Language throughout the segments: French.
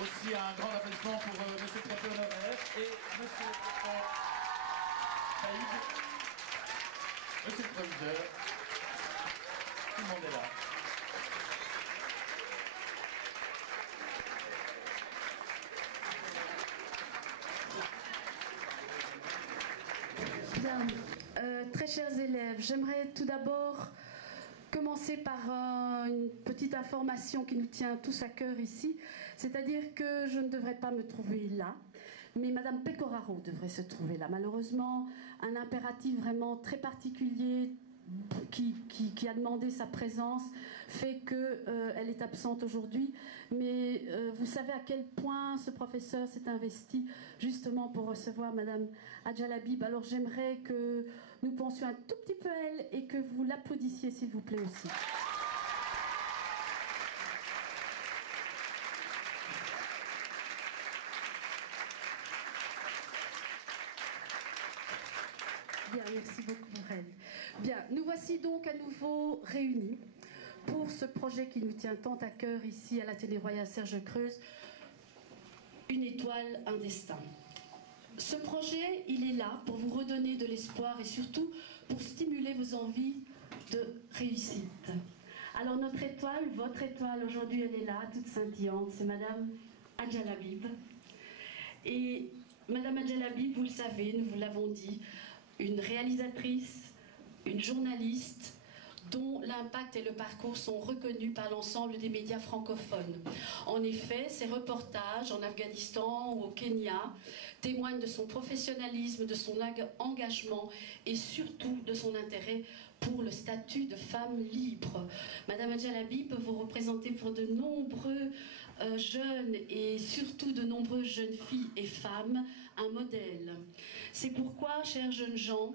Aussi un grand applaudissement pour monsieur le préfet honoraire et monsieur le préfet Saïd, monsieur le proviseur. Tout le monde est là. Bien, très chers élèves, j'aimerais tout d'abord commencer par une petite information qui nous tient tous à cœur ici, c'est-à-dire que je ne devrais pas me trouver là, mais Madame Pecoraro devrait se trouver là. Malheureusement, un impératif vraiment très particulier qui a demandé sa présence fait qu'elle est absente aujourd'hui, mais vous savez à quel point ce professeur s'est investi justement pour recevoir Madame Adjalabib. Alors j'aimerais que nous pensions un tout petit peu à elle et que vous l'applaudissiez s'il vous plaît aussi. Bien, merci beaucoup pour elle. Bien, nous voici donc à nouveau réunis pour ce projet qui nous tient tant à cœur ici à l'Athénée Royal Serge Creuse, une étoile, un destin. Ce projet, il est là pour vous redonner de l'espoir et surtout pour stimuler vos envies de réussite. Alors notre étoile, votre étoile, aujourd'hui elle est là, toute scintillante, c'est Madame Adjalabib. Et Madame Adjalabib, vous le savez, nous vous l'avons dit, une réalisatrice, une journaliste dont l'impact et le parcours sont reconnus par l'ensemble des médias francophones. En effet, ses reportages en Afghanistan ou au Kenya témoignent de son professionnalisme, de son engagement et surtout de son intérêt pour le statut de femme libre. Madame Adjalabib peut vous représenter pour de nombreux jeunes et surtout de nombreuses jeunes filles et femmes un modèle. C'est pourquoi, chers jeunes gens,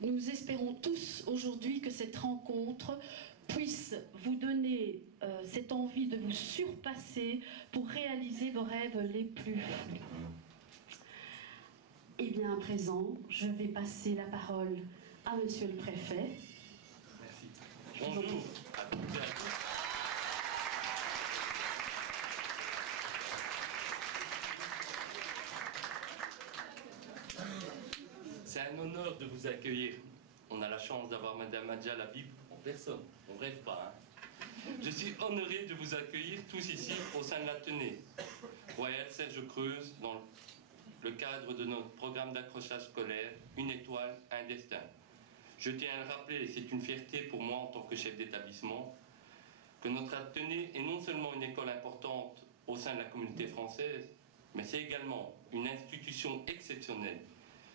nous espérons tous aujourd'hui que cette rencontre puisse vous donner cette envie de vous surpasser pour réaliser vos rêves les plus fous. Et bien à présent, je vais passer la parole à Monsieur le Préfet. Merci. Bonjour à toutes et à tous. C'est un honneur de vous accueillir. On a la chance d'avoir Madame Adjalabib en personne. On ne rêve pas, hein. Je suis honoré de vous accueillir tous ici au sein de l'Athénée Royal Serge Creuse dans le cadre de notre programme d'accrochage scolaire Une étoile, un destin. Je tiens à le rappeler, et c'est une fierté pour moi en tant que chef d'établissement, que notre Athénée est non seulement une école importante au sein de la communauté française, mais c'est également une institution exceptionnelle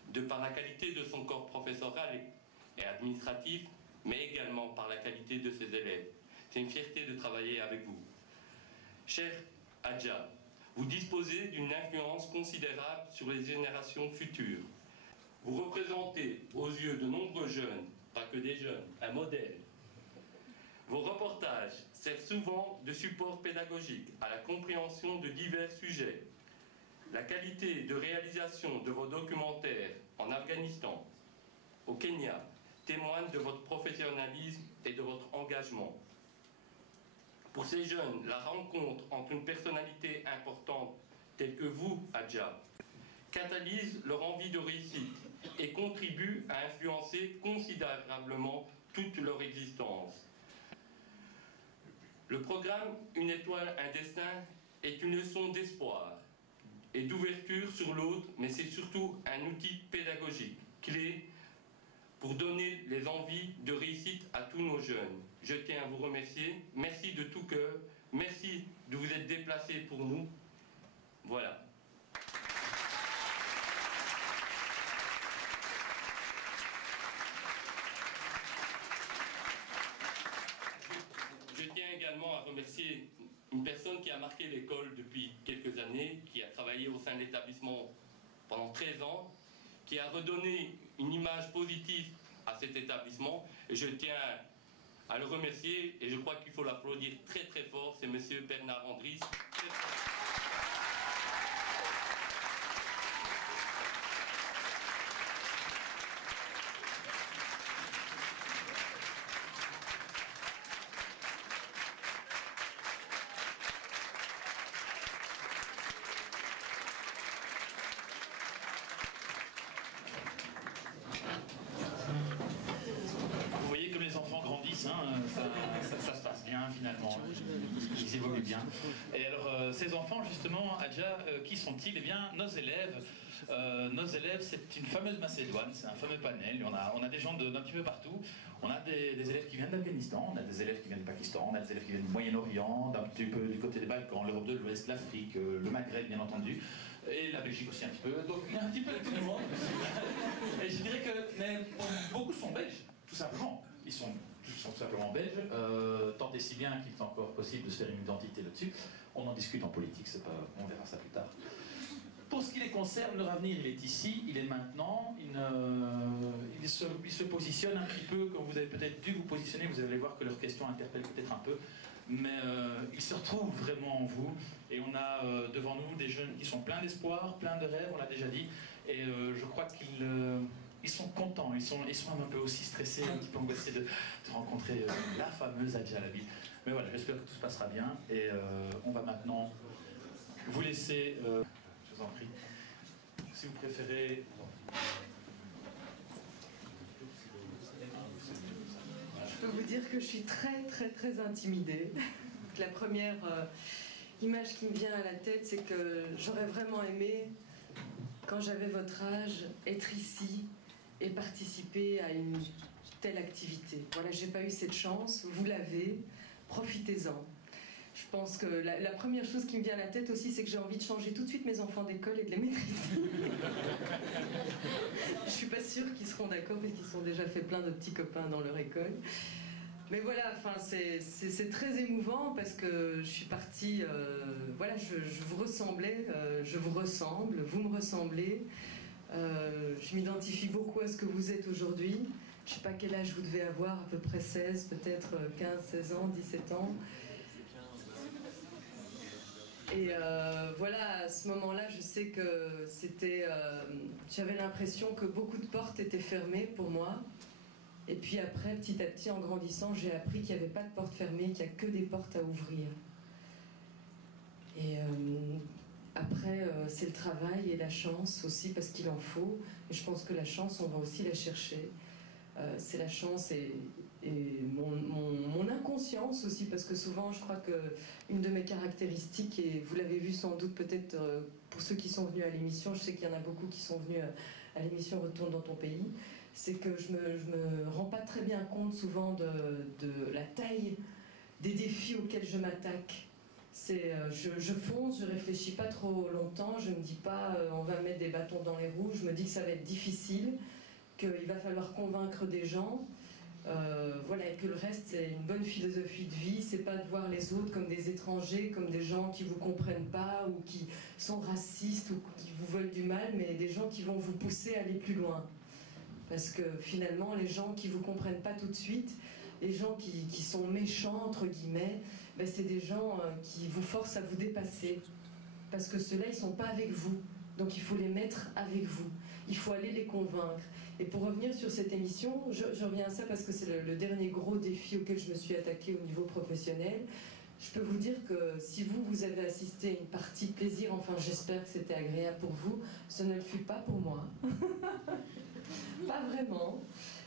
de par la qualité de son corps professoral et administratif, mais également par la qualité de ses élèves. C'est une fierté de travailler avec vous. Cher Adja, vous disposez d'une influence considérable sur les générations futures. Vous représentez aux yeux de nombreux jeunes, pas que des jeunes, un modèle. Vos reportages servent souvent de support pédagogique à la compréhension de divers sujets. La qualité de réalisation de vos documentaires en Afghanistan, au Kenya, témoigne de votre professionnalisme et de votre engagement. Pour ces jeunes, la rencontre entre une personnalité importante telle que vous, Adja, catalyse leur envie de réussite et contribue à influencer considérablement toute leur existence. Le programme Une étoile, un destin est une leçon d'espoir et d'ouverture sur l'autre, mais c'est surtout un outil pédagogique clé pour donner les envies de réussite à tous nos jeunes. Je tiens à vous remercier. Merci de tout cœur. Merci de vous être déplacés pour nous. Voilà. Je tiens également à remercier une personne qui a marqué l'école depuis quelques années, qui a travaillé au sein de l'établissement pendant 13 ans, qui a redonné une image positive à cet établissement. Et je tiens à le remercier, et je crois qu'il faut l'applaudir très très fort, c'est monsieur Bernard Andris. bien. Et alors, ces enfants, justement, Adja, qui sont-ils? Eh bien, nos élèves, c'est une fameuse Macédoine, c'est un fameux panel. On a des gens d'un petit peu partout. On a des élèves qui viennent d'Afghanistan, on a des élèves qui viennent du Pakistan, on a des élèves qui viennent du Moyen-Orient, d'un petit peu du côté des Balkans, l'Europe de l'Ouest, l'Afrique, le Maghreb, bien entendu. Et la Belgique aussi un petit peu, donc il y a un petit peu de tout le monde. Et je dirais que mais beaucoup sont belges, tout simplement. Ils sont simplement belges, tant et si bien qu'il est encore possible de se faire une identité là-dessus. On en discute en politique, on verra ça plus tard. Pour ce qui les concerne, leur avenir, il est ici, il est maintenant. Ils se positionnent un petit peu, comme vous avez peut-être dû vous positionner, vous allez voir que leurs questions interpellent peut-être un peu. Mais ils se retrouvent vraiment en vous, et on a devant nous des jeunes qui sont pleins d'espoir, pleins de rêves, on l'a déjà dit, et je crois qu'ils sont contents, ils sont un peu aussi stressés, un petit peu angoissés de rencontrer la fameuse Adja Labi. Mais voilà, j'espère que tout se passera bien, et on va maintenant vous laisser, je vous en prie, si vous préférez... Je peux vous dire que je suis très intimidée. La première image qui me vient à la tête, c'est que j'aurais vraiment aimé, quand j'avais votre âge, être ici et participer à une telle activité. Voilà, j'ai pas eu cette chance, vous l'avez, profitez-en. Je pense que la première chose qui me vient à la tête aussi, c'est que j'ai envie de changer tout de suite mes enfants d'école et de les mettre ici. Je suis pas sûre qu'ils seront d'accord parce qu'ils se sont déjà fait plein de petits copains dans leur école. Mais voilà, enfin, c'est très émouvant parce que je suis partie, voilà, je vous ressemblais, je vous ressemble, vous me ressemblez. Je m'identifie beaucoup à ce que vous êtes aujourd'hui. Je sais pas quel âge vous devez avoir, à peu près 16, peut-être 15, 16 ans, 17 ans. Et voilà, à ce moment-là, je sais que c'était... j'avais l'impression que beaucoup de portes étaient fermées pour moi. Et puis après, petit à petit, en grandissant, j'ai appris qu'il n'y avait pas de portes fermées, qu'il n'y a que des portes à ouvrir. Et après, c'est le travail et la chance aussi, parce qu'il en faut. Et je pense que la chance, on va aussi la chercher. C'est la chance et mon inconscience aussi, parce que souvent, je crois qu'une de mes caractéristiques, et vous l'avez vu sans doute peut-être pour ceux qui sont venus à l'émission, je sais qu'il y en a beaucoup qui sont venus à l'émission Retourne dans ton pays, c'est que je me rends pas très bien compte souvent de la taille des défis auxquels je m'attaque. Je fonce, je réfléchis pas trop longtemps, je me dis pas on va mettre des bâtons dans les roues, je me dis que ça va être difficile, qu'il va falloir convaincre des gens, voilà, et que le reste c'est une bonne philosophie de vie, c'est pas de voir les autres comme des étrangers, comme des gens qui vous comprennent pas ou qui sont racistes ou qui vous veulent du mal, mais des gens qui vont vous pousser à aller plus loin. Parce que finalement, les gens qui vous comprennent pas tout de suite, les gens qui sont méchants, entre guillemets, ben c'est des gens qui vous forcent à vous dépasser. Parce que ceux-là, ils sont pas avec vous. Donc il faut les mettre avec vous. Il faut aller les convaincre. Et pour revenir sur cette émission, je reviens à ça parce que c'est le dernier gros défi auquel je me suis attaquée au niveau professionnel. Je peux vous dire que si vous avez assisté à une partie plaisir, enfin j'espère que c'était agréable pour vous, ce ne le fut pas pour moi. Pas vraiment.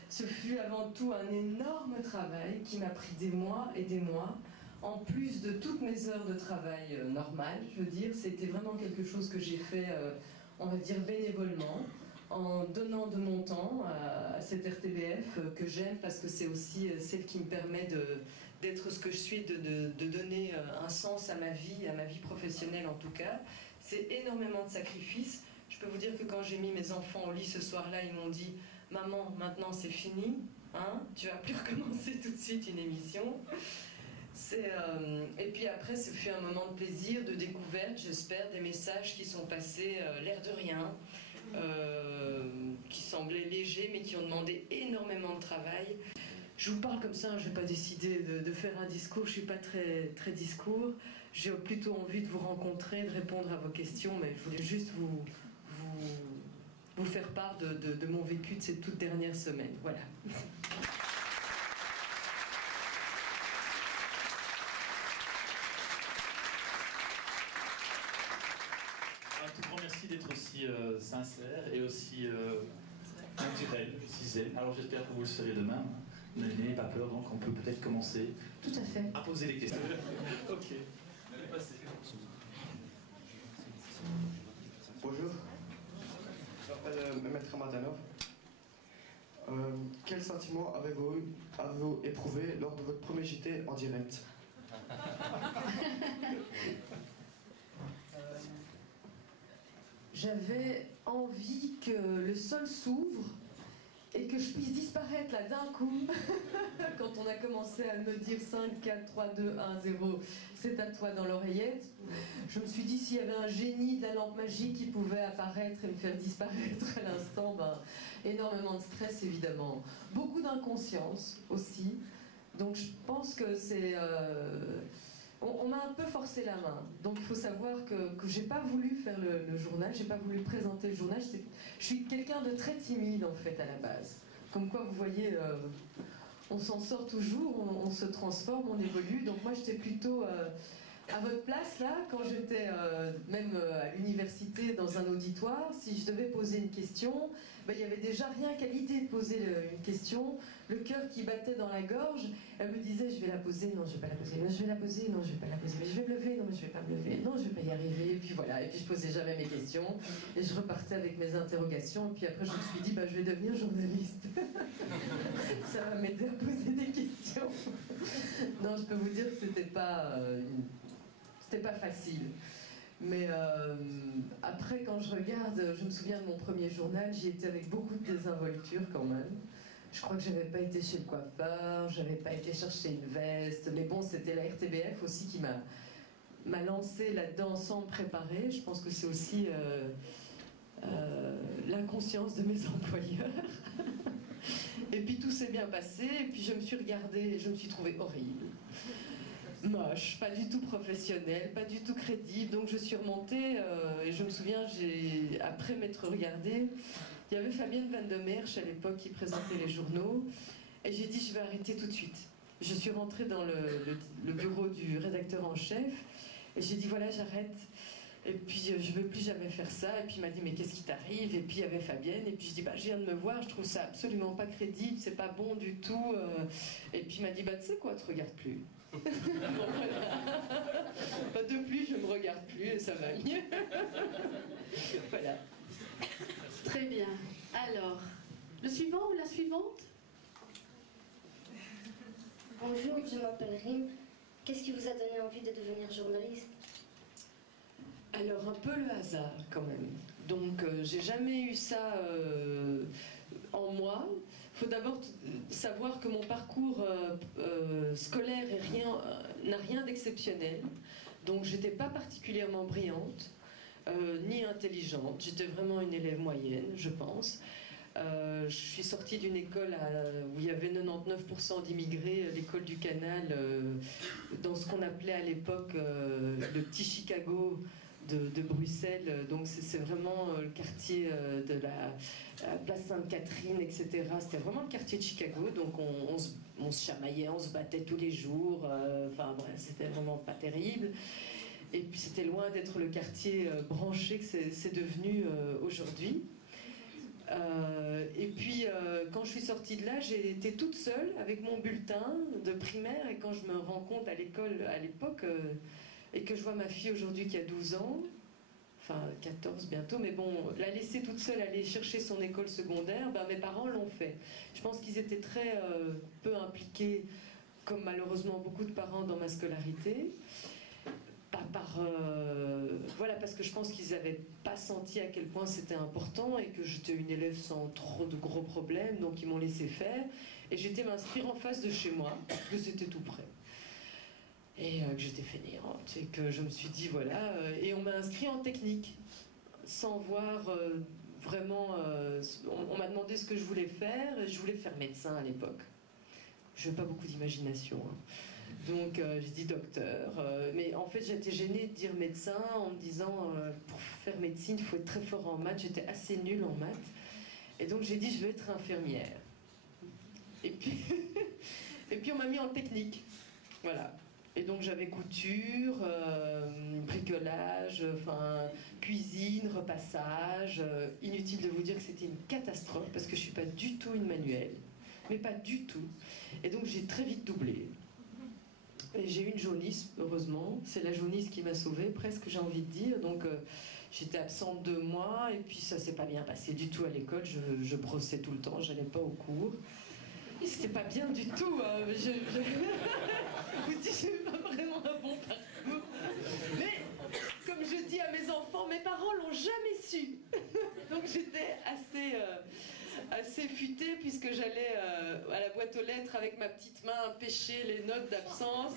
Ce fut avant tout un énorme travail qui m'a pris des mois et des mois. En plus de toutes mes heures de travail normales, je veux dire, c'était vraiment quelque chose que j'ai fait, on va dire, bénévolement, en donnant de mon temps à cette RTBF que j'aime parce que c'est aussi celle qui me permet d'être ce que je suis, de donner un sens à ma vie professionnelle en tout cas. C'est énormément de sacrifices. Je peux vous dire que quand j'ai mis mes enfants au lit ce soir-là, ils m'ont dit « Maman, maintenant c'est fini, hein, tu vas plus recommencer tout de suite une émission ». Et puis après, ce fut un moment de plaisir, de découverte, j'espère, des messages qui sont passés l'air de rien, qui semblaient légers mais qui ont demandé énormément de travail. Je vous parle comme ça, je n'ai pas décidé de faire un discours, je ne suis pas très discours. J'ai plutôt envie de vous rencontrer, de répondre à vos questions, mais je voulais juste vous faire part de mon vécu de ces toutes dernières semaines. Voilà. Un tout grand merci d'être aussi sincère et aussi naturel, aussi zen. Alors j'espère que vous le serez demain. N'ayez pas peur, donc on peut peut-être commencer Tout à fait. à poser les questions. Ok. Bonjour, je m'appelle Maître Ramadanov. Quel sentiment avez-vous éprouvé lors de votre premier JT en direct? J'avais envie que le sol s'ouvre et que je puisse disparaître là d'un coup. Quand on a commencé à me dire 5, 4, 3, 2, 1, 0, c'est à toi dans l'oreillette, je me suis dit s'il y avait un génie de la lampe magique qui pouvait apparaître et me faire disparaître à l'instant, énormément de stress évidemment. Beaucoup d'inconscience aussi. Donc je pense que c'est... On m'a un peu forcé la main, donc il faut savoir que j'ai pas voulu faire le journal, j'ai pas voulu présenter le journal. Je suis quelqu'un de très timide en fait à la base. Comme quoi vous voyez, on s'en sort toujours, on se transforme, on évolue. Donc moi j'étais plutôt à votre place là, quand j'étais même à l'université dans un auditoire, si je devais poser une question, il y avait déjà rien qu'à l'idée de poser une question, le cœur qui battait dans la gorge, elle me disait je vais la poser, non je vais pas la poser, non je vais la poser, non je vais pas la poser, mais je vais me lever, non mais je vais pas me lever, non je vais pas y arriver, et puis voilà, et puis je posais jamais mes questions, et je repartais avec mes interrogations, et puis après je me suis dit je vais devenir journaliste, ça va m'aider à poser des questions. Non, je peux vous dire que c'était pas facile. Mais après, quand je regarde, je me souviens de mon premier journal, j'y étais avec beaucoup de désinvolture quand même. Je crois que j'avais pas été chez le coiffeur, j'avais pas été chercher une veste, mais bon, c'était la RTBF aussi qui m'a lancé là-dedans sans me préparer. Je pense que c'est aussi l'inconscience de mes employeurs. Et puis tout s'est bien passé, et puis je me suis regardée et je me suis trouvée horrible. Moche, pas du tout professionnelle, pas du tout crédible, donc je suis remontée et je me souviens, après m'être regardée, il y avait Fabienne Van de Merch à l'époque qui présentait les journaux, et j'ai dit je vais arrêter tout de suite. Je suis rentrée dans le bureau du rédacteur en chef et j'ai dit voilà j'arrête, et puis je veux plus jamais faire ça, et puis il m'a dit mais qu'est-ce qui t'arrive, et puis il y avait Fabienne, et puis je dis je viens de me voir, je trouve ça absolument pas crédible, c'est pas bon du tout, et puis il m'a dit tu sais quoi, te regarde plus. De plus, je me regarde plus et ça va mieux. Voilà. Très bien. Alors, le suivant ou la suivante? Bonjour, je m'appelle Rim. Qu'est-ce qui vous a donné envie de devenir journaliste? Alors, un peu le hasard quand même. Donc, j'ai jamais eu ça en moi. Il faut d'abord savoir que mon parcours scolaire n'a rien d'exceptionnel. Donc j'étais pas particulièrement brillante, ni intelligente. J'étais vraiment une élève moyenne, je pense. Je suis sortie d'une école où il y avait 99% d'immigrés, l'école du Canal, dans ce qu'on appelait à l'époque le petit Chicago de Bruxelles. Donc c'est vraiment le quartier de la place Sainte-Catherine, etc. C'était vraiment le quartier de Chicago. Donc on se chamaillait, on se battait tous les jours. Enfin bref, c'était vraiment pas terrible. Et puis c'était loin d'être le quartier branché que c'est devenu aujourd'hui. Et puis quand je suis sortie de là, j'ai été toute seule avec mon bulletin de primaire, et quand je me rends compte à l'école à l'époque et que je vois ma fille aujourd'hui qui a 12 ans, enfin 14 bientôt, mais bon, la laisser toute seule aller chercher son école secondaire, mes parents l'ont fait. Je pense qu'ils étaient très peu impliqués, comme malheureusement beaucoup de parents dans ma scolarité. Voilà, parce que je pense qu'ils n'avaient pas senti à quel point c'était important et que j'étais une élève sans trop de gros problèmes, donc ils m'ont laissé faire. Et j'étais m'inscrire en face de chez moi, parce que c'était tout près. Et que j'étais fainéante, et que je me suis dit voilà, et on m'a inscrit en technique, sans voir vraiment. On m'a demandé ce que je voulais faire, et je voulais faire médecin à l'époque. Je n'ai pas beaucoup d'imagination. Donc j'ai dit docteur, mais en fait j'étais gênée de dire médecin en me disant pour faire médecine il faut être très fort en maths, j'étais assez nulle en maths, et donc j'ai dit je veux être infirmière. Et puis, et puis on m'a mis en technique, voilà. Et donc j'avais couture, bricolage, cuisine, repassage. Inutile de vous dire que c'était une catastrophe parce que je suis pas du tout une manuelle, mais pas du tout. Et donc j'ai très vite doublé. Et j'ai eu une jaunisse, heureusement. C'est la jaunisse qui m'a sauvée, presque, j'ai envie de dire. Donc, j'étais absente 2 mois, et puis ça s'est pas bien passé du tout à l'école. Je brossais tout le temps, j'allais pas au cours. C'était pas bien du tout. Je vous dis, j'ai pas vraiment un bon parcours. Mais, comme je dis à mes enfants, mes parents l'ont jamais su. Donc j'étais assez futée, puisque j'allais à la boîte aux lettres avec ma petite main pêcher les notes d'absence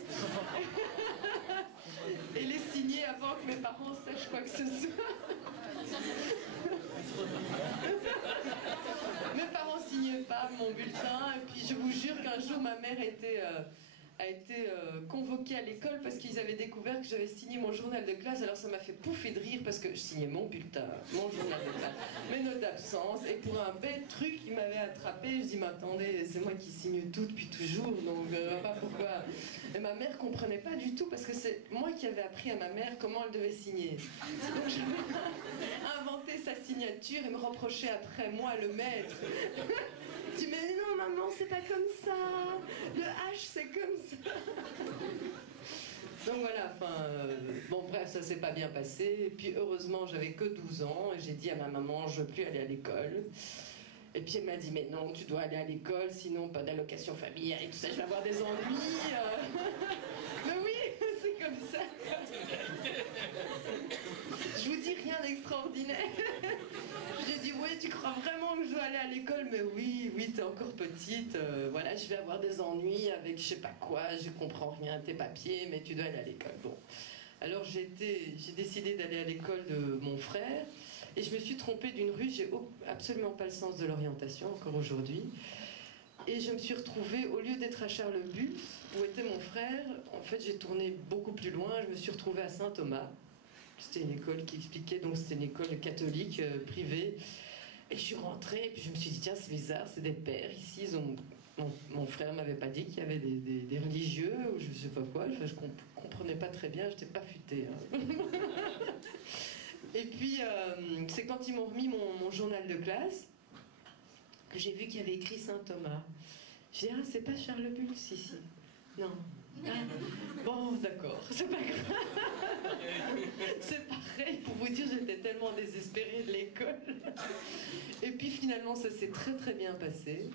et les signer avant que mes parents sachent quoi que ce soit. Mes parents signaient pas mon bulletin, et puis je vous jure qu'un jour ma mère a été convoquée à l'école parce qu'ils avaient découvert que j'avais signé mon journal de classe. Alors ça m'a fait pouffer de rire parce que je signais mon bulletin, mon journal de classe, mes notes d'absence, et pour un bête truc, ils m'avaient attrapé. Je dis, mais attendez, c'est moi qui signe tout depuis toujours, donc pas pourquoi. Et ma mère comprenait pas du tout, parce que c'est moi qui avais appris à ma mère comment elle devait signer. Donc j'avais inventé sa signature et me reprochait après moi le maître. Je dis, mais non maman, c'est pas comme ça, le H c'est comme ça. Donc voilà, bon bref, ça s'est pas bien passé. Et puis heureusement, j'avais que 12 ans, et j'ai dit à ma maman, je veux plus aller à l'école. Et puis elle m'a dit, mais non, tu dois aller à l'école, sinon pas d'allocation familiale et tout ça, je vais avoir des ennuis. Mais oui, c'est comme ça. Je vous dis rien d'extraordinaire. J'ai dit, oui, tu crois vraiment que je dois aller à l'école? Mais oui, t'es encore petite, voilà, je vais avoir des ennuis avec je sais pas quoi, je comprends rien, tes papiers, mais tu dois aller à l'école. Bon. Alors j'ai décidé d'aller à l'école de mon frère, et je me suis trompée d'une rue. J'ai absolument pas le sens de l'orientation encore aujourd'hui. Et je me suis retrouvée, au lieu d'être à Charlebus, où était mon frère, en fait j'ai tourné beaucoup plus loin, je me suis retrouvée à Saint-Thomas. C'était une école qui expliquait, donc c'était une école catholique, privée. Et je suis rentrée, et puis je me suis dit, tiens, c'est bizarre, c'est des pères ici, mon frère m'avait pas dit qu'il y avait des religieux, ou je sais pas quoi, enfin, je comprenais pas très bien, j'étais pas futée. Hein. Et puis, c'est quand ils m'ont remis mon journal de classe, que j'ai vu qu'il y avait écrit Saint-Thomas. J'ai dit, ah, c'est pas Charlebus ici. Non. Ah, bon, d'accord, c'est pas grave. C'est pareil, pour vous dire, j'étais tellement désespérée de l'école. Et puis finalement, ça s'est très très bien passé.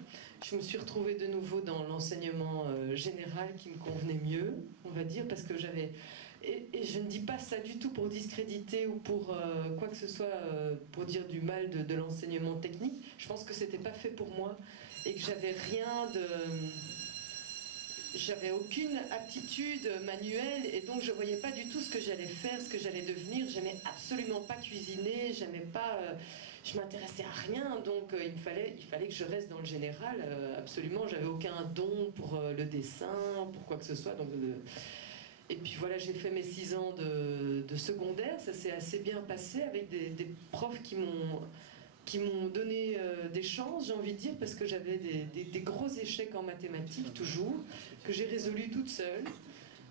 Je me suis retrouvée de nouveau dans l'enseignement général qui me convenait mieux, on va dire, parce que j'avais... Et je ne dis pas ça du tout pour discréditer ou pour quoi que ce soit, pour dire du mal de l'enseignement technique. Je pense que c'était pas fait pour moi et que j'avais rien de... J'avais aucune aptitude manuelle, et donc je voyais pas du tout ce que j'allais faire, ce que j'allais devenir. J'aimais absolument pas cuisiner, j'aimais pas... je m'intéressais à rien, donc il fallait que je reste dans le général. Absolument, j'avais aucun don pour le dessin, pour quoi que ce soit. Donc, et puis voilà, j'ai fait mes 6 ans de secondaire, ça s'est assez bien passé avec des profs qui m'ont donné des chances, j'ai envie de dire, parce que j'avais des gros échecs en mathématiques, toujours, que j'ai résolus toute seule,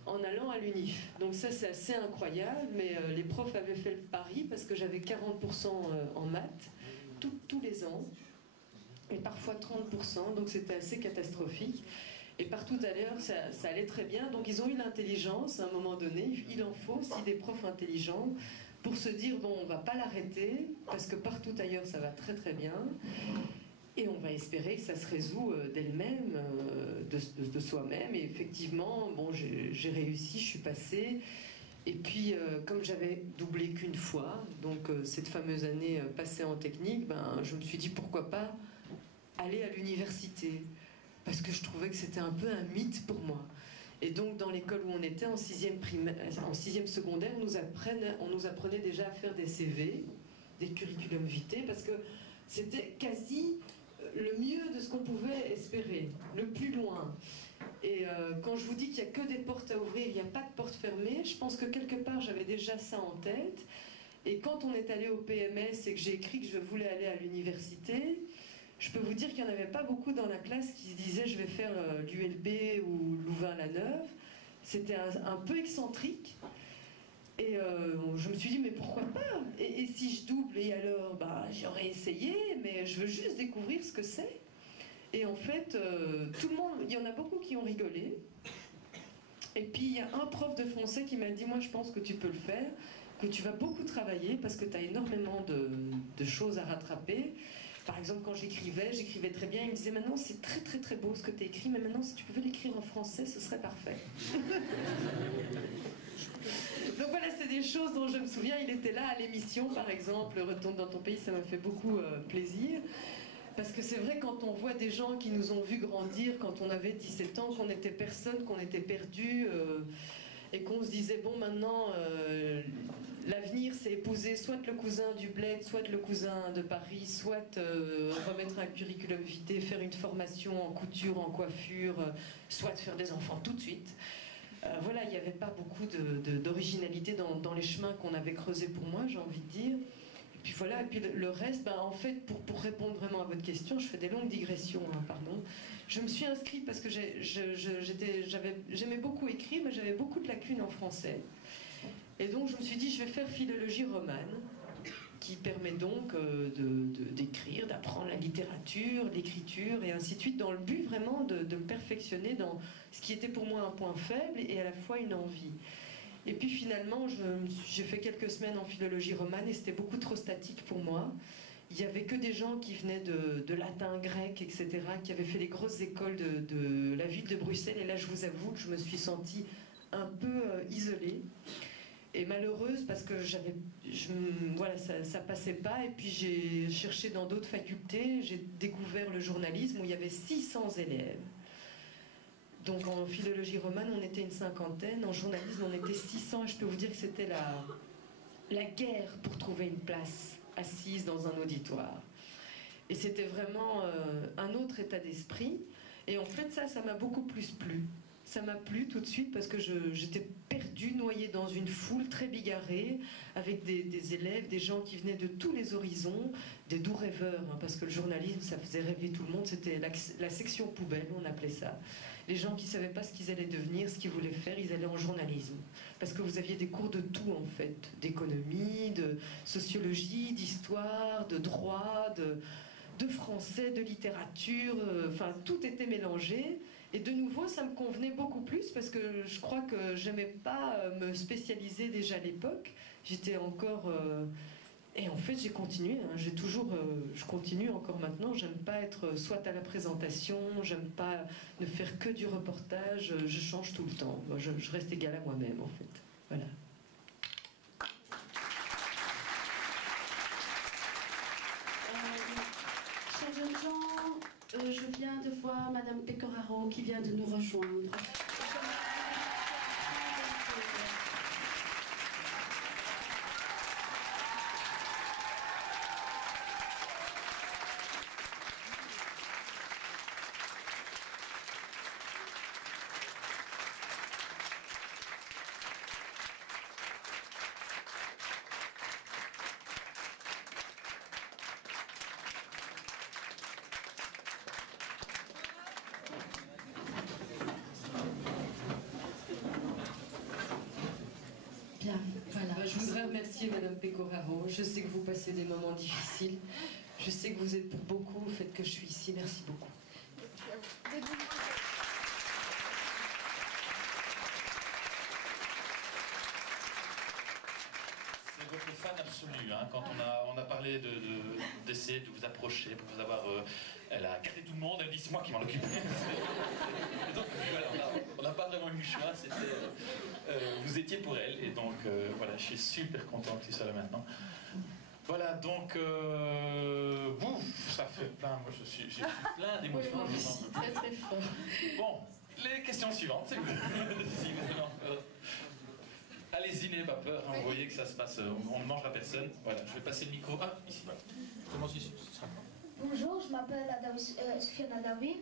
en allant à l'UNIF. Donc ça, c'est assez incroyable, mais les profs avaient fait le pari, parce que j'avais 40% en maths, tous les ans, et parfois 30%, donc c'était assez catastrophique. Et partout ailleurs, ça allait très bien. Donc ils ont eu l'intelligence, à un moment donné, il en faut aussi des profs intelligents, pour se dire, bon, on va pas l'arrêter, parce que partout ailleurs, ça va très très bien, et on va espérer que ça se résout d'elle-même, de soi-même. Et effectivement, bon, j'ai réussi, je suis passée. Et puis, comme j'avais doublé qu'une fois, donc cette fameuse année passée en technique, ben, je me suis dit, pourquoi pas aller à l'université, parce que je trouvais que c'était un peu un mythe pour moi. Et donc, dans l'école où on était, en 6e secondaire, on nous apprenait déjà à faire des CV, des curriculum vitae, parce que c'était quasi le mieux de ce qu'on pouvait espérer, le plus loin. Et quand je vous dis qu'il n'y a que des portes à ouvrir, il n'y a pas de porte fermée, je pense que quelque part, j'avais déjà ça en tête. Et quand on est allé au PMS et que j'ai écrit que je voulais aller à l'université, je peux vous dire qu'il n'y en avait pas beaucoup dans la classe qui se disaient je vais faire l'ULB ou Louvain-la-Neuve. C'était un peu excentrique. Et je me suis dit mais pourquoi pas, et si je double, et alors bah, j'aurais essayé, mais je veux juste découvrir ce que c'est. Et en fait, tout le monde, il y en a beaucoup qui ont rigolé. Et puis il y a un prof de français qui m'a dit, moi je pense que tu peux le faire, que tu vas beaucoup travailler parce que tu as énormément de choses à rattraper. Par exemple, quand j'écrivais très bien, il me disait, maintenant c'est très très très beau ce que tu as écrit, mais maintenant si tu pouvais l'écrire en français, ce serait parfait. Donc voilà, c'est des choses dont je me souviens. Il était là à l'émission, par exemple, Retourne dans ton pays, ça m'a fait beaucoup plaisir. Parce que c'est vrai, quand on voit des gens qui nous ont vus grandir quand on avait 17 ans, qu'on était personne, qu'on était perdu, et qu'on se disait, bon, maintenant, l'avenir, c'est épouser soit le cousin du bled, soit le cousin de Paris, soit remettre un curriculum vitae, faire une formation en couture, en coiffure, soit faire des enfants tout de suite. Voilà, il n'y avait pas beaucoup d'originalité dans les chemins qu'on avait creusés pour moi, j'ai envie de dire. Et puis voilà, et puis le reste, en fait, pour répondre vraiment à votre question, je fais des longues digressions, pardon. Je me suis inscrite parce que j'aimais beaucoup écrire, mais j'avais beaucoup de lacunes en français. Et donc je me suis dit, je vais faire philologie romane, qui permet donc d'écrire, d'apprendre la littérature, l'écriture, et ainsi de suite, dans le but vraiment de me perfectionner dans ce qui était pour moi un point faible et à la fois une envie. Et puis finalement, j'ai fait quelques semaines en philologie romane et c'était beaucoup trop statique pour moi. Il n'y avait que des gens qui venaient de latin, grec, etc., qui avaient fait les grosses écoles de la ville de Bruxelles. Et là, je vous avoue que je me suis sentie un peu isolée et malheureuse parce que voilà, ça passait pas. Et puis j'ai cherché dans d'autres facultés, j'ai découvert le journalisme où il y avait 600 élèves. Donc en philologie romane, on était une cinquantaine, en journalisme, on était 600, et je peux vous dire que c'était la guerre pour trouver une place assise dans un auditoire. Et c'était vraiment un autre état d'esprit, et en fait ça m'a beaucoup plus plu. Ça m'a plu tout de suite parce que j'étais perdue, noyée dans une foule très bigarrée, avec des élèves, des gens qui venaient de tous les horizons, des doux rêveurs, parce que le journalisme, ça faisait rêver tout le monde, c'était la section poubelle, on appelait ça. Les gens qui ne savaient pas ce qu'ils allaient devenir, ce qu'ils voulaient faire, ils allaient en journalisme. Parce que vous aviez des cours de tout, en fait, d'économie, de sociologie, d'histoire, de droit, de français, de littérature, enfin, tout était mélangé. Et de nouveau, ça me convenait beaucoup plus parce que je crois que j'aimais pas me spécialiser déjà à l'époque. J'étais encore... Et en fait, j'ai continué. Je continue encore maintenant. J'aime pas être soit à la présentation, j'aime pas ne faire que du reportage. Je change tout le temps. Moi, je reste égale à moi-même, en fait. Voilà. Chers jeunes gens, je viens de voir Madame Pecoraro qui vient de nous rejoindre. Bien, voilà. Je voudrais remercier Madame Pecoraro. Je sais que vous passez des moments difficiles. Je sais que vous êtes pour beaucoup au fait que je suis ici. Merci beaucoup. C'est votre fan absolu, hein, quand on a parlé d'essayer de vous approcher pour vous avoir... elle a gardé tout le monde, elle dit c'est moi qui m'en occupe. Donc voilà, on n'a pas vraiment eu le choix, vous étiez pour elle, et donc voilà, je suis super content que tu sois là maintenant. Voilà, donc, ça fait plein, moi j'ai plein d'émotions. Oui, aussi, très très fort. Bon, les questions suivantes, c'est vous. Si vous voulez encore. Allez-y, n'ayez pas peur, hein, vous voyez que ça se passe, on ne mange la personne. Voilà, je vais passer le micro. Ah, ici, voilà. Commence ici, ce sera... Bonjour, je m'appelle Sofiane Adawi.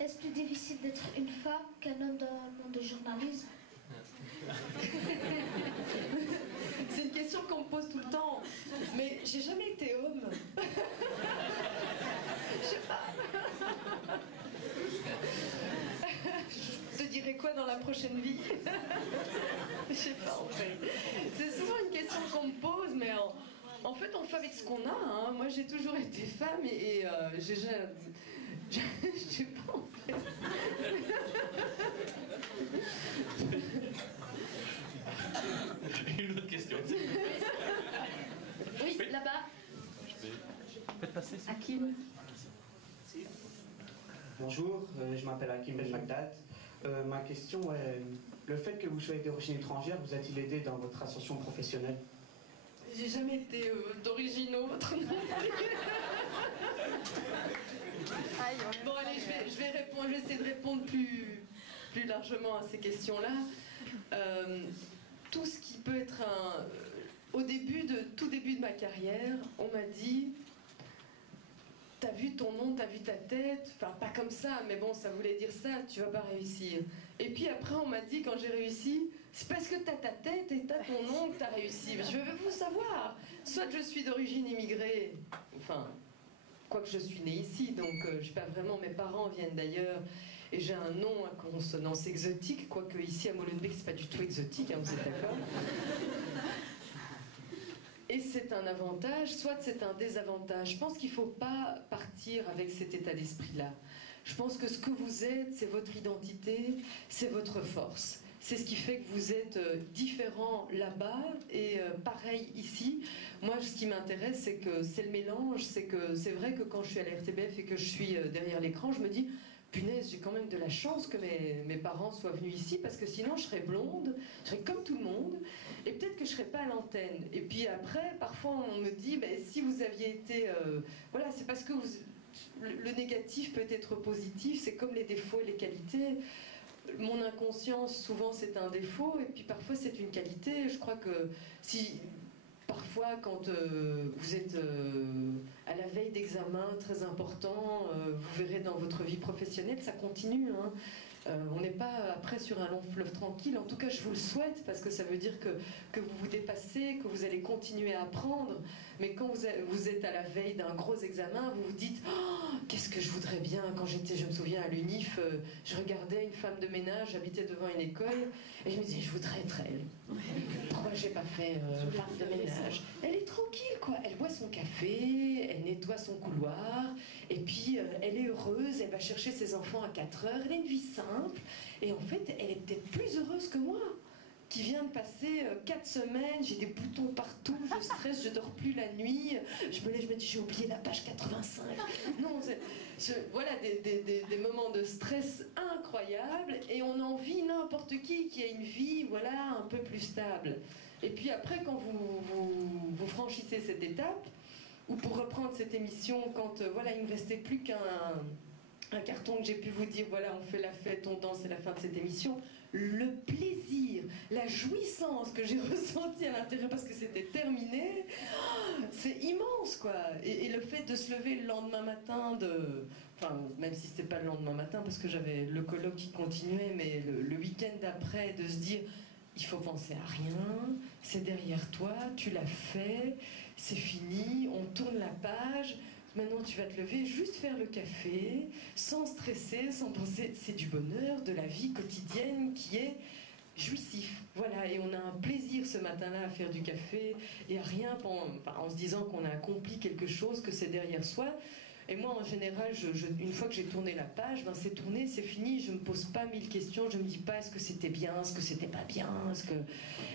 Est-ce plus difficile d'être une femme qu'un homme dans le monde du journalisme? C'est une question qu'on me pose tout le temps, mais j'ai jamais été homme. Je sais pas. Je te dirais quoi dans la prochaine vie? Je sais pas en fait. C'est souvent une question qu'on me pose, mais en fait on fait avec ce qu'on a. Hein. Moi j'ai toujours été femme et je sais pas en fait. Une autre question. Oui, là-bas. Faites passer. Hakim. Bonjour, je m'appelle Hakim Ben Magdad. Ma question est, le fait que vous soyez d'origine étrangère, vous a-t-il aidé dans votre ascension professionnelle? J'ai jamais été d'origine autre. Bon allez, je vais répondre, je vais essayer de répondre plus largement à ces questions-là. Tout ce qui peut être tout début de ma carrière, on m'a dit, t'as vu ton nom, t'as vu ta tête, enfin pas comme ça, mais bon, ça voulait dire ça, tu vas pas réussir. Et puis après, on m'a dit, quand j'ai réussi, c'est parce que t'as ta tête et t'as ton nom que t'as réussi. Je veux vous savoir, soit je suis d'origine immigrée, enfin, quoique je suis née ici, donc je sais pas vraiment, mes parents viennent d'ailleurs, et j'ai un nom à consonance exotique, quoique ici à Molenbeek, c'est pas du tout exotique, hein, vous êtes d'accord? Et c'est un avantage, soit c'est un désavantage. Je pense qu'il ne faut pas partir avec cet état d'esprit-là. Je pense que ce que vous êtes, c'est votre identité, c'est votre force. C'est ce qui fait que vous êtes différent là-bas et pareil ici. Moi, ce qui m'intéresse, c'est que c'est le mélange. C'est vrai que quand je suis à la RTBF et que je suis derrière l'écran, je me dis... Punaise, j'ai quand même de la chance que mes parents soient venus ici, parce que sinon je serais blonde, je serais comme tout le monde, et peut-être que je serais pas à l'antenne. Et puis après, parfois on me dit, ben, si vous aviez été... voilà, c'est parce que le négatif peut être positif, c'est comme les défauts et les qualités. Mon inconscience, souvent c'est un défaut, et puis parfois c'est une qualité. Je crois que si... Parfois, quand vous êtes à la veille d'examens très importants, vous verrez dans votre vie professionnelle, ça continue. Hein. On n'est pas après sur un long fleuve tranquille. En tout cas, je vous le souhaite, parce que ça veut dire que vous vous dépassez, que vous allez continuer à apprendre. Mais quand vous êtes à la veille d'un gros examen, vous vous dites oh, « Qu'est-ce que je voudrais bien ?» Quand j'étais, je me souviens, à l'UNIF, je regardais une femme de ménage, j'habitais devant une école, et je me disais « Je voudrais être elle. Pourquoi j'ai pas fait femme de ménage ?» Elle est tranquille, quoi. Elle boit son café, elle nettoie son couloir, et puis elle est heureuse, elle va chercher ses enfants à 4 heures, elle a une vie simple, et en fait, elle est peut-être plus heureuse que moi, qui vient de passer 4 semaines, j'ai des boutons partout, je stresse, je dors plus la nuit, je me lève, je me dis j'ai oublié la page 85. Non, voilà des moments de stress incroyables, et on envie n'importe qui a une vie voilà, un peu plus stable. Et puis après, quand vous franchissez cette étape, ou pour reprendre cette émission, quand voilà, il ne me restait plus qu'un carton que j'ai pu vous dire, voilà, on fait la fête, on danse, c'est la fin de cette émission, le plaisir, la jouissance que j'ai ressentie à l'intérieur parce que c'était terminé, c'est immense, quoi. Et le fait de se lever le lendemain matin, enfin, même si c'était pas le lendemain matin parce que j'avais le colloque qui continuait, mais le week-end d'après, de se dire il faut penser à rien, c'est derrière toi, tu l'as fait, c'est fini, on tourne la page, maintenant tu vas te lever, juste faire le café, sans stresser, sans penser, c'est du bonheur, de la vie quotidienne qui est jouissif. Voilà, et on a un plaisir ce matin-là à faire du café, et à rien en se disant qu'on a accompli quelque chose, que c'est derrière soi. Et moi, en général, une fois que j'ai tourné la page, ben c'est tourné, c'est fini, je ne me pose pas 1000 questions, je ne me dis pas est-ce que c'était bien, est-ce que c'était pas bien,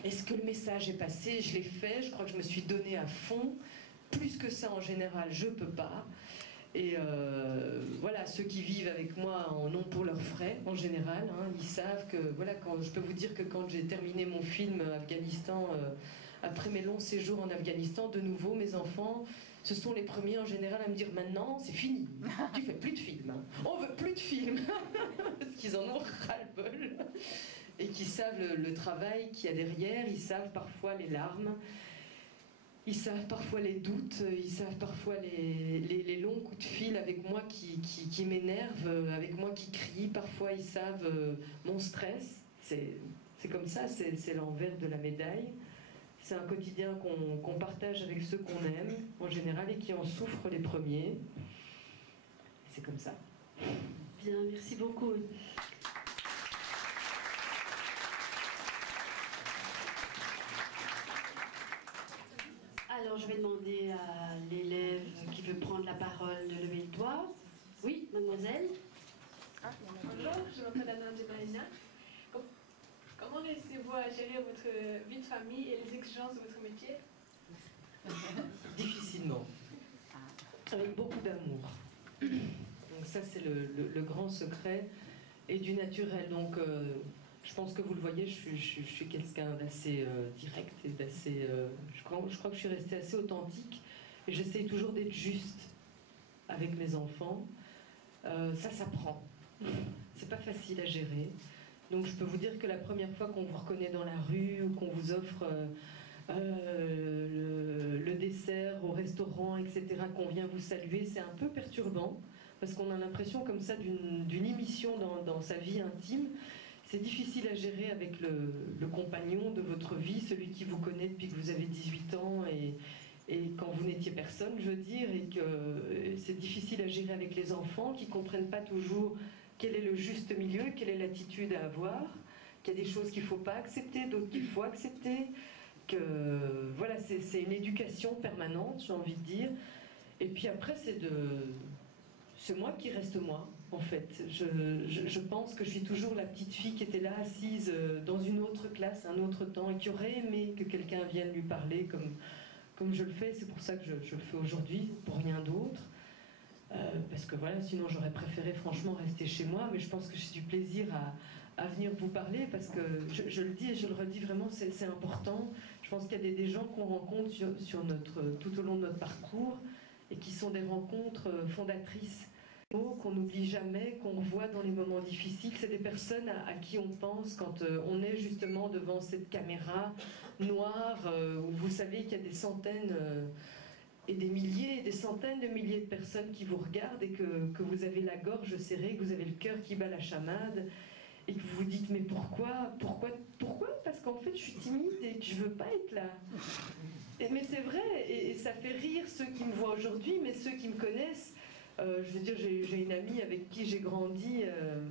est-ce que le message est passé, je l'ai fait, je crois que je me suis donné à fond. Plus que ça, en général, je peux pas. Et voilà, ceux qui vivent avec moi en ont pour leurs frais, en général. Hein, ils savent que, voilà, je peux vous dire que quand j'ai terminé mon film Afghanistan, après mes longs séjours en Afghanistan, de nouveau, mes enfants... Ce sont les premiers en général à me dire maintenant c'est fini, tu fais plus de films, hein. On veut plus de films parce qu'ils en ont ras-le-bol et qu'ils savent le travail qu'il y a derrière, ils savent parfois les larmes, ils savent parfois les doutes, ils savent parfois les longs coups de fil avec moi qui m'énervent, avec moi qui crie, parfois ils savent mon stress, c'est comme ça, c'est l'envers de la médaille. C'est un quotidien qu'on partage avec ceux qu'on aime, en général, et qui en souffrent les premiers. C'est comme ça. Bien, merci beaucoup. Alors, je vais demander à l'élève qui veut prendre la parole de lever le doigt. Oui, mademoiselle. Bonjour, je m'appelle Anna Gemalina. Comment Comment réussissez-vous à gérer votre vie de famille et les exigences de votre métier? Difficilement. Avec beaucoup d'amour. Donc ça, c'est le grand secret et du naturel. Donc je pense que vous le voyez, je suis quelqu'un d'assez direct et d'assez... je crois que je suis restée assez authentique et j'essaie toujours d'être juste avec mes enfants. Ça s'apprend. C'est pas facile à gérer. Donc je peux vous dire que la première fois qu'on vous reconnaît dans la rue ou qu'on vous offre le dessert au restaurant, etc., qu'on vient vous saluer, c'est un peu perturbant parce qu'on a l'impression comme ça d'une émission dans sa vie intime. C'est difficile à gérer avec le compagnon de votre vie, celui qui vous connaît depuis que vous avez 18 ans et quand vous n'étiez personne, je veux dire, et que c'est difficile à gérer avec les enfants qui ne comprennent pas toujours quel est le juste milieu, quelle est l'attitude à avoir, qu'il y a des choses qu'il ne faut pas accepter, d'autres qu'il faut accepter, que voilà, c'est une éducation permanente, j'ai envie de dire. Et puis après, c'est moi qui reste moi, en fait. Je pense que je suis toujours la petite fille qui était là, assise dans une autre classe, un autre temps, et qui aurait aimé que quelqu'un vienne lui parler comme je le fais. C'est pour ça que je le fais aujourd'hui, pour rien d'autre. Parce que voilà, sinon j'aurais préféré franchement rester chez moi, mais je pense que j'ai du plaisir à venir vous parler, parce que je le dis et je le redis vraiment, c'est important. Je pense qu'il y a des gens qu'on rencontre tout au long de notre parcours, et qui sont des rencontres fondatrices, qu'on n'oublie jamais, qu'on revoit dans les moments difficiles. C'est des personnes à qui on pense quand on est justement devant cette caméra noire, où vous savez qu'il y a des centaines et des milliers, des centaines de milliers de personnes qui vous regardent, et que vous avez la gorge serrée, que vous avez le cœur qui bat la chamade, et que vous vous dites mais pourquoi parce qu'en fait je suis timide et que je veux pas être là. Mais c'est vrai, et ça fait rire ceux qui me voient aujourd'hui, mais ceux qui me connaissent, je veux dire, j'ai une amie avec qui j'ai grandi,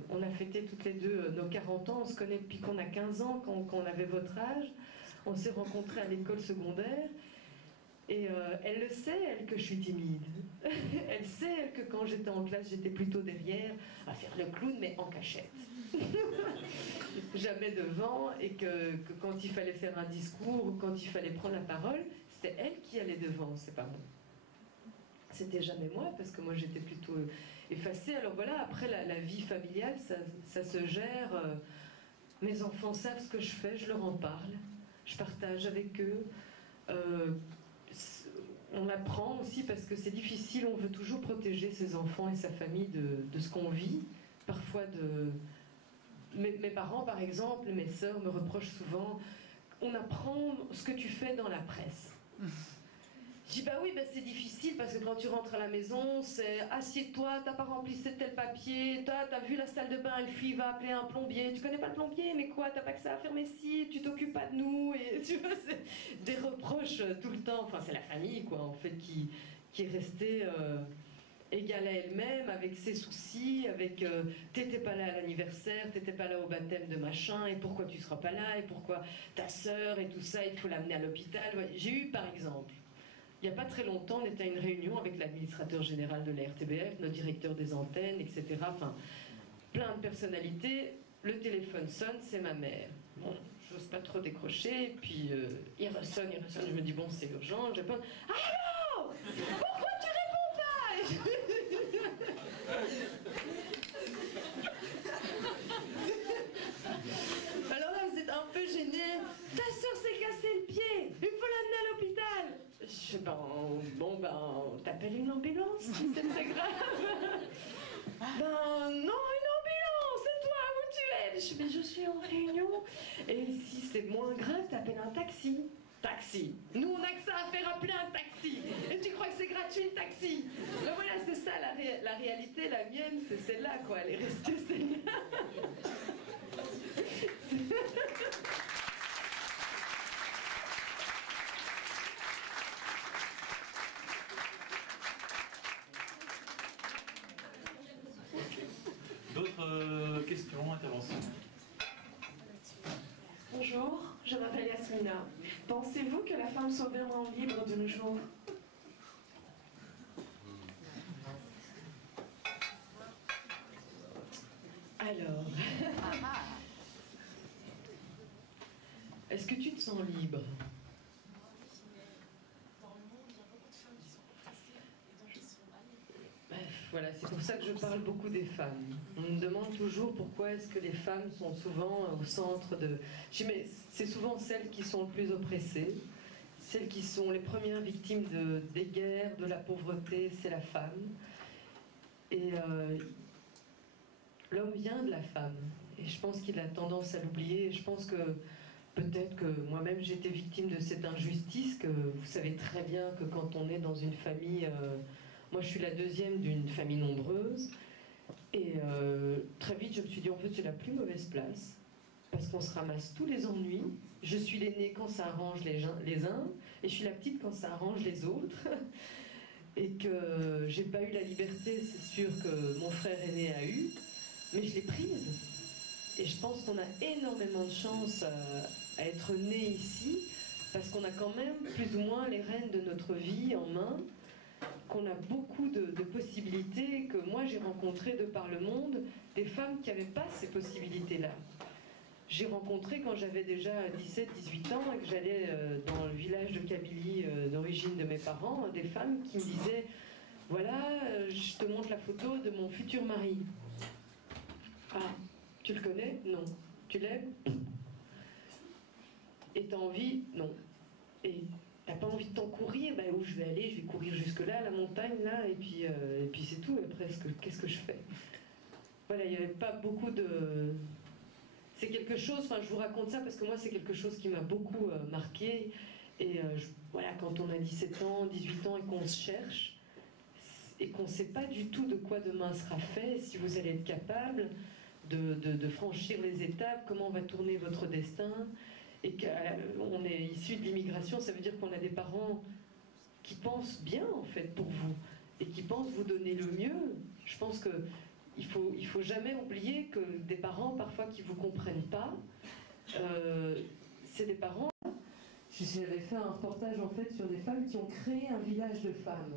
on a fêté toutes les deux nos 40 ans, on se connaît depuis qu'on a 15 ans, quand on avait votre âge, on s'est rencontrés à l'école secondaire, et elle le sait, elle, que je suis timide. Elle sait, elle, que quand j'étais en classe, j'étais plutôt derrière, à faire le clown, mais en cachette. Jamais devant, et que quand il fallait faire un discours, ou quand il fallait prendre la parole, c'était elle qui allait devant, c'est pas moi. C'était jamais moi, parce que moi j'étais plutôt effacée. Alors voilà, après la vie familiale, ça se gère. Mes enfants savent ce que je fais, je leur en parle, je partage avec eux. On apprend aussi, parce que c'est difficile, on veut toujours protéger ses enfants et sa famille de ce qu'on vit. Parfois mes parents, par exemple, mes sœurs me reprochent souvent, on apprend ce que tu fais dans la presse. Je dis bah oui, bah c'est difficile, parce que quand tu rentres à la maison, c'est assieds-toi, t'as pas rempli tel papier, t'as vu la salle de bain, une fille va appeler un plombier, tu connais pas le plombier, mais quoi, t'as pas que ça à faire, mais si, tu t'occupes pas de nous, et tu vois, c'est des reproches tout le temps. Enfin, c'est la famille, quoi, en fait, qui est restée égale à elle-même, avec ses soucis, avec t'étais pas là à l'anniversaire, t'étais pas là au baptême de machin, et pourquoi tu seras pas là, et pourquoi ta sœur et tout ça, il faut l'amener à l'hôpital. Ouais. J'ai eu, par exemple, il n'y a pas très longtemps, on était à une réunion avec l'administrateur général de la RTBF, notre directeur des antennes, etc. Enfin, plein de personnalités. Le téléphone sonne, c'est ma mère. Bon, j'ose pas trop décrocher, puis il ressonne, je me dis bon, c'est urgent, je réponds « Allô, pourquoi tu réponds pas ?» Alors là, vous êtes un peu gênés. « Ta soeur s'est cassé le pied, il faut l'amener à l'hôpital !» Je dis, t'appelles une ambulance, c'est très grave. Ben non, une ambulance, c'est toi, où tu es? Je dis, mais je suis en réunion. Et si c'est moins grave, t'appelles un taxi. Taxi. Nous, on a que ça à faire, appeler un taxi. Et tu crois que c'est gratuit, le taxi? Ben voilà, c'est ça la réalité, la mienne, c'est celle-là, quoi. Elle est restée celle-là. D'autres questions, interventions? Bonjour, je m'appelle Yasmina. Pensez-vous que la femme soit vraiment libre de nos jours? Alors, libre. Bref, voilà, c'est pour ça que je parle beaucoup des femmes. On me demande toujours pourquoi est-ce que les femmes sont souvent au centre de... Je dis, mais c'est souvent celles qui sont le plus oppressées, celles qui sont les premières victimes des guerres, de la pauvreté, c'est la femme. Et l'homme vient de la femme. Et je pense qu'il a tendance à l'oublier. Et je pense que peut-être que moi-même j'ai été victime de cette injustice, que vous savez très bien que quand on est dans une famille... moi je suis la deuxième d'une famille nombreuse. Et très vite je me suis dit en fait c'est la plus mauvaise place. Parce qu'on se ramasse tous les ennuis. Je suis l'aînée quand ça arrange les uns, et je suis la petite quand ça arrange les autres. Et que j'ai pas eu la liberté, c'est sûr que mon frère aîné a eu, mais je l'ai prise. Et je pense qu'on a énormément de chance à être né ici, parce qu'on a quand même plus ou moins les rênes de notre vie en main, qu'on a beaucoup de possibilités, que moi j'ai rencontré de par le monde des femmes qui n'avaient pas ces possibilités-là. J'ai rencontré quand j'avais déjà 17-18 ans et que j'allais dans le village de Kabylie d'origine de mes parents, des femmes qui me disaient « Voilà, je te montre la photo de mon futur mari. » Ah, tu le connais? Non. Tu l'aimes? Et t'as envie? Non. Et t'as pas envie de t'en courir? Ben où je vais aller? Je vais courir jusque-là, à la montagne, là, et puis c'est tout. Et après, qu'est-ce que je fais? Voilà, il n'y avait pas beaucoup de... C'est quelque chose, enfin je vous raconte ça parce que moi c'est quelque chose qui m'a beaucoup marqué. Et voilà, quand on a 17 ans, 18 ans et qu'on se cherche, et qu'on ne sait pas du tout de quoi demain sera fait, si vous allez être capable de franchir les étapes, comment va tourner votre destin, et qu'on est issu de l'immigration, ça veut dire qu'on a des parents qui pensent bien en fait pour vous, et qui pensent vous donner le mieux. Je pense que il faut jamais oublier que des parents, parfois, qui ne vous comprennent pas, c'est des parents... J'avais fait un reportage, en fait, sur des femmes qui ont créé un village de femmes.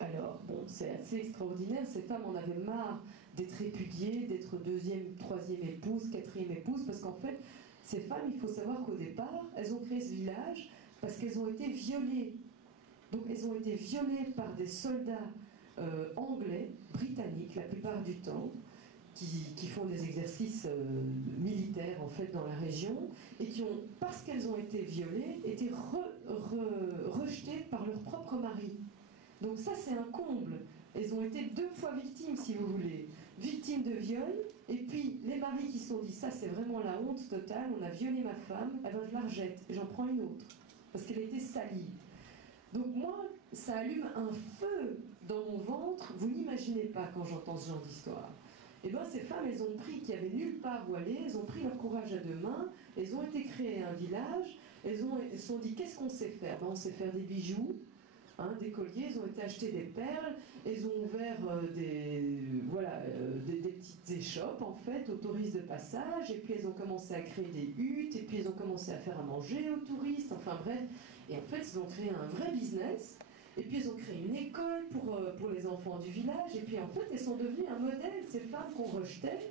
Alors, bon, c'est assez extraordinaire. Ces femmes en avaient marre d'être répudiées, d'être deuxième, troisième épouse, quatrième épouse, parce qu'en fait, ces femmes, il faut savoir qu'au départ, elles ont créé ce village parce qu'elles ont été violées. Donc, elles ont été violées par des soldats anglais, britanniques la plupart du temps, qui font des exercices militaires en fait dans la région, et qui ont, parce qu'elles ont été violées, été rejetées par leur propre mari. Donc ça c'est un comble. Elles ont été 2 fois victimes, si vous voulez, victimes de viol, et puis les maris qui se sont dit ça c'est vraiment la honte totale, on a violé ma femme, eh ben je la rejette et j'en prends une autre parce qu'elle a été salie. Donc moi ça allume un feu dans mon ventre, vous n'imaginez pas quand j'entends ce genre d'histoire. Et bien ces femmes, elles ont pris, qui avaient nulle part où aller, elles ont pris leur courage à 2 mains, elles ont été créées un village, elles se sont dit qu'est-ce qu'on sait faire? Ben, on sait faire des bijoux, hein, des colliers, elles ont été acheter des perles, elles ont ouvert des petites échoppes en fait, aux touristes de passage, et puis elles ont commencé à créer des huttes, et puis elles ont commencé à faire à manger aux touristes, enfin bref, et en fait elles ont créé un vrai business. Et puis elles ont créé une école pour les enfants du village. Et puis en fait, elles sont devenues un modèle. Ces femmes qu'on rejetait,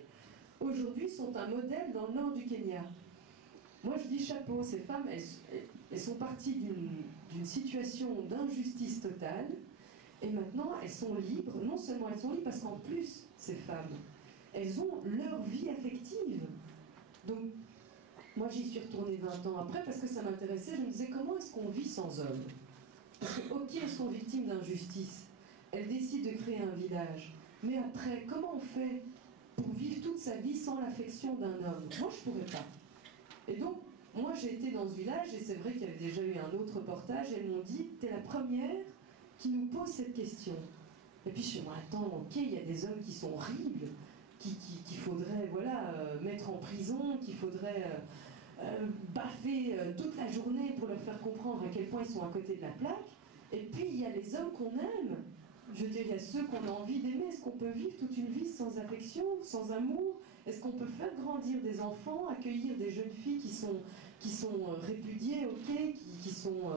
aujourd'hui, sont un modèle dans le nord du Kenya. Moi, je dis chapeau. Ces femmes, elles sont parties d'une situation d'injustice totale. Et maintenant, elles sont libres. Non seulement elles sont libres, parce qu'en plus, ces femmes, elles ont leur vie affective. Donc, moi, j'y suis retournée 20 ans après, parce que ça m'intéressait. Je me disais, comment est-ce qu'on vit sans hommes? Parce que, ok, elles sont victimes d'injustice, elles décident de créer un village, mais après, comment on fait pour vivre toute sa vie sans l'affection d'un homme? Moi, je pourrais pas. Et donc, moi, j'ai été dans ce village, et c'est vrai qu'il y avait déjà eu un autre reportage, et elles m'ont dit, t'es la première qui nous pose cette question. Et puis, je suis dit, attends, ok, il y a des hommes qui sont horribles, qu'il faudrait, voilà, mettre en prison, qu'il faudrait... baffer toute la journée pour leur faire comprendre à quel point ils sont à côté de la plaque. Et puis il y a les hommes qu'on aime. Je veux dire, il y a ceux qu'on a envie d'aimer. Est-ce qu'on peut vivre toute une vie sans affection, sans amour? Est-ce qu'on peut faire grandir des enfants, accueillir des jeunes filles qui sont répudiées, ok, qui sont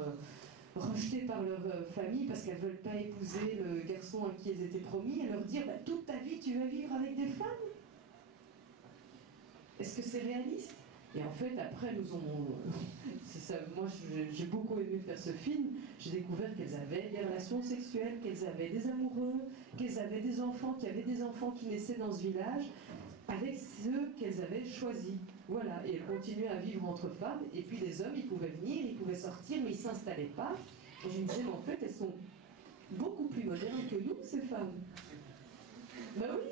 rejetées par leur famille parce qu'elles ne veulent pas épouser le garçon à qui elles étaient promis, et leur dire bah, toute ta vie tu vas vivre avec des femmes? Est-ce que c'est réaliste? Et en fait, après, c'est ça, moi, j'ai beaucoup aimé faire ce film. J'ai découvert qu'elles avaient des relations sexuelles, qu'elles avaient des amoureux, qu'elles avaient des enfants, qu'il y avait des enfants qui naissaient dans ce village avec ceux qu'elles avaient choisis. Voilà, et elles continuaient à vivre entre femmes. Et puis les hommes, ils pouvaient venir, ils pouvaient sortir, mais ils ne s'installaient pas. Et je me disais, mais en fait, elles sont beaucoup plus modernes que nous, ces femmes. Ben oui.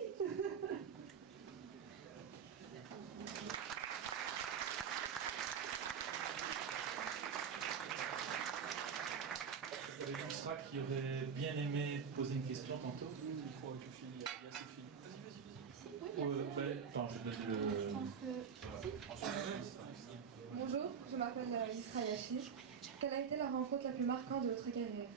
Il y avait Sra qui aurait bien aimé poser une question tantôt. Il faut que Phil, il y a assez Phil. Attends, je donne le... Bonjour, je m'appelle Isra Yachi. Quelle a été la rencontre la plus marquante de votre carrière?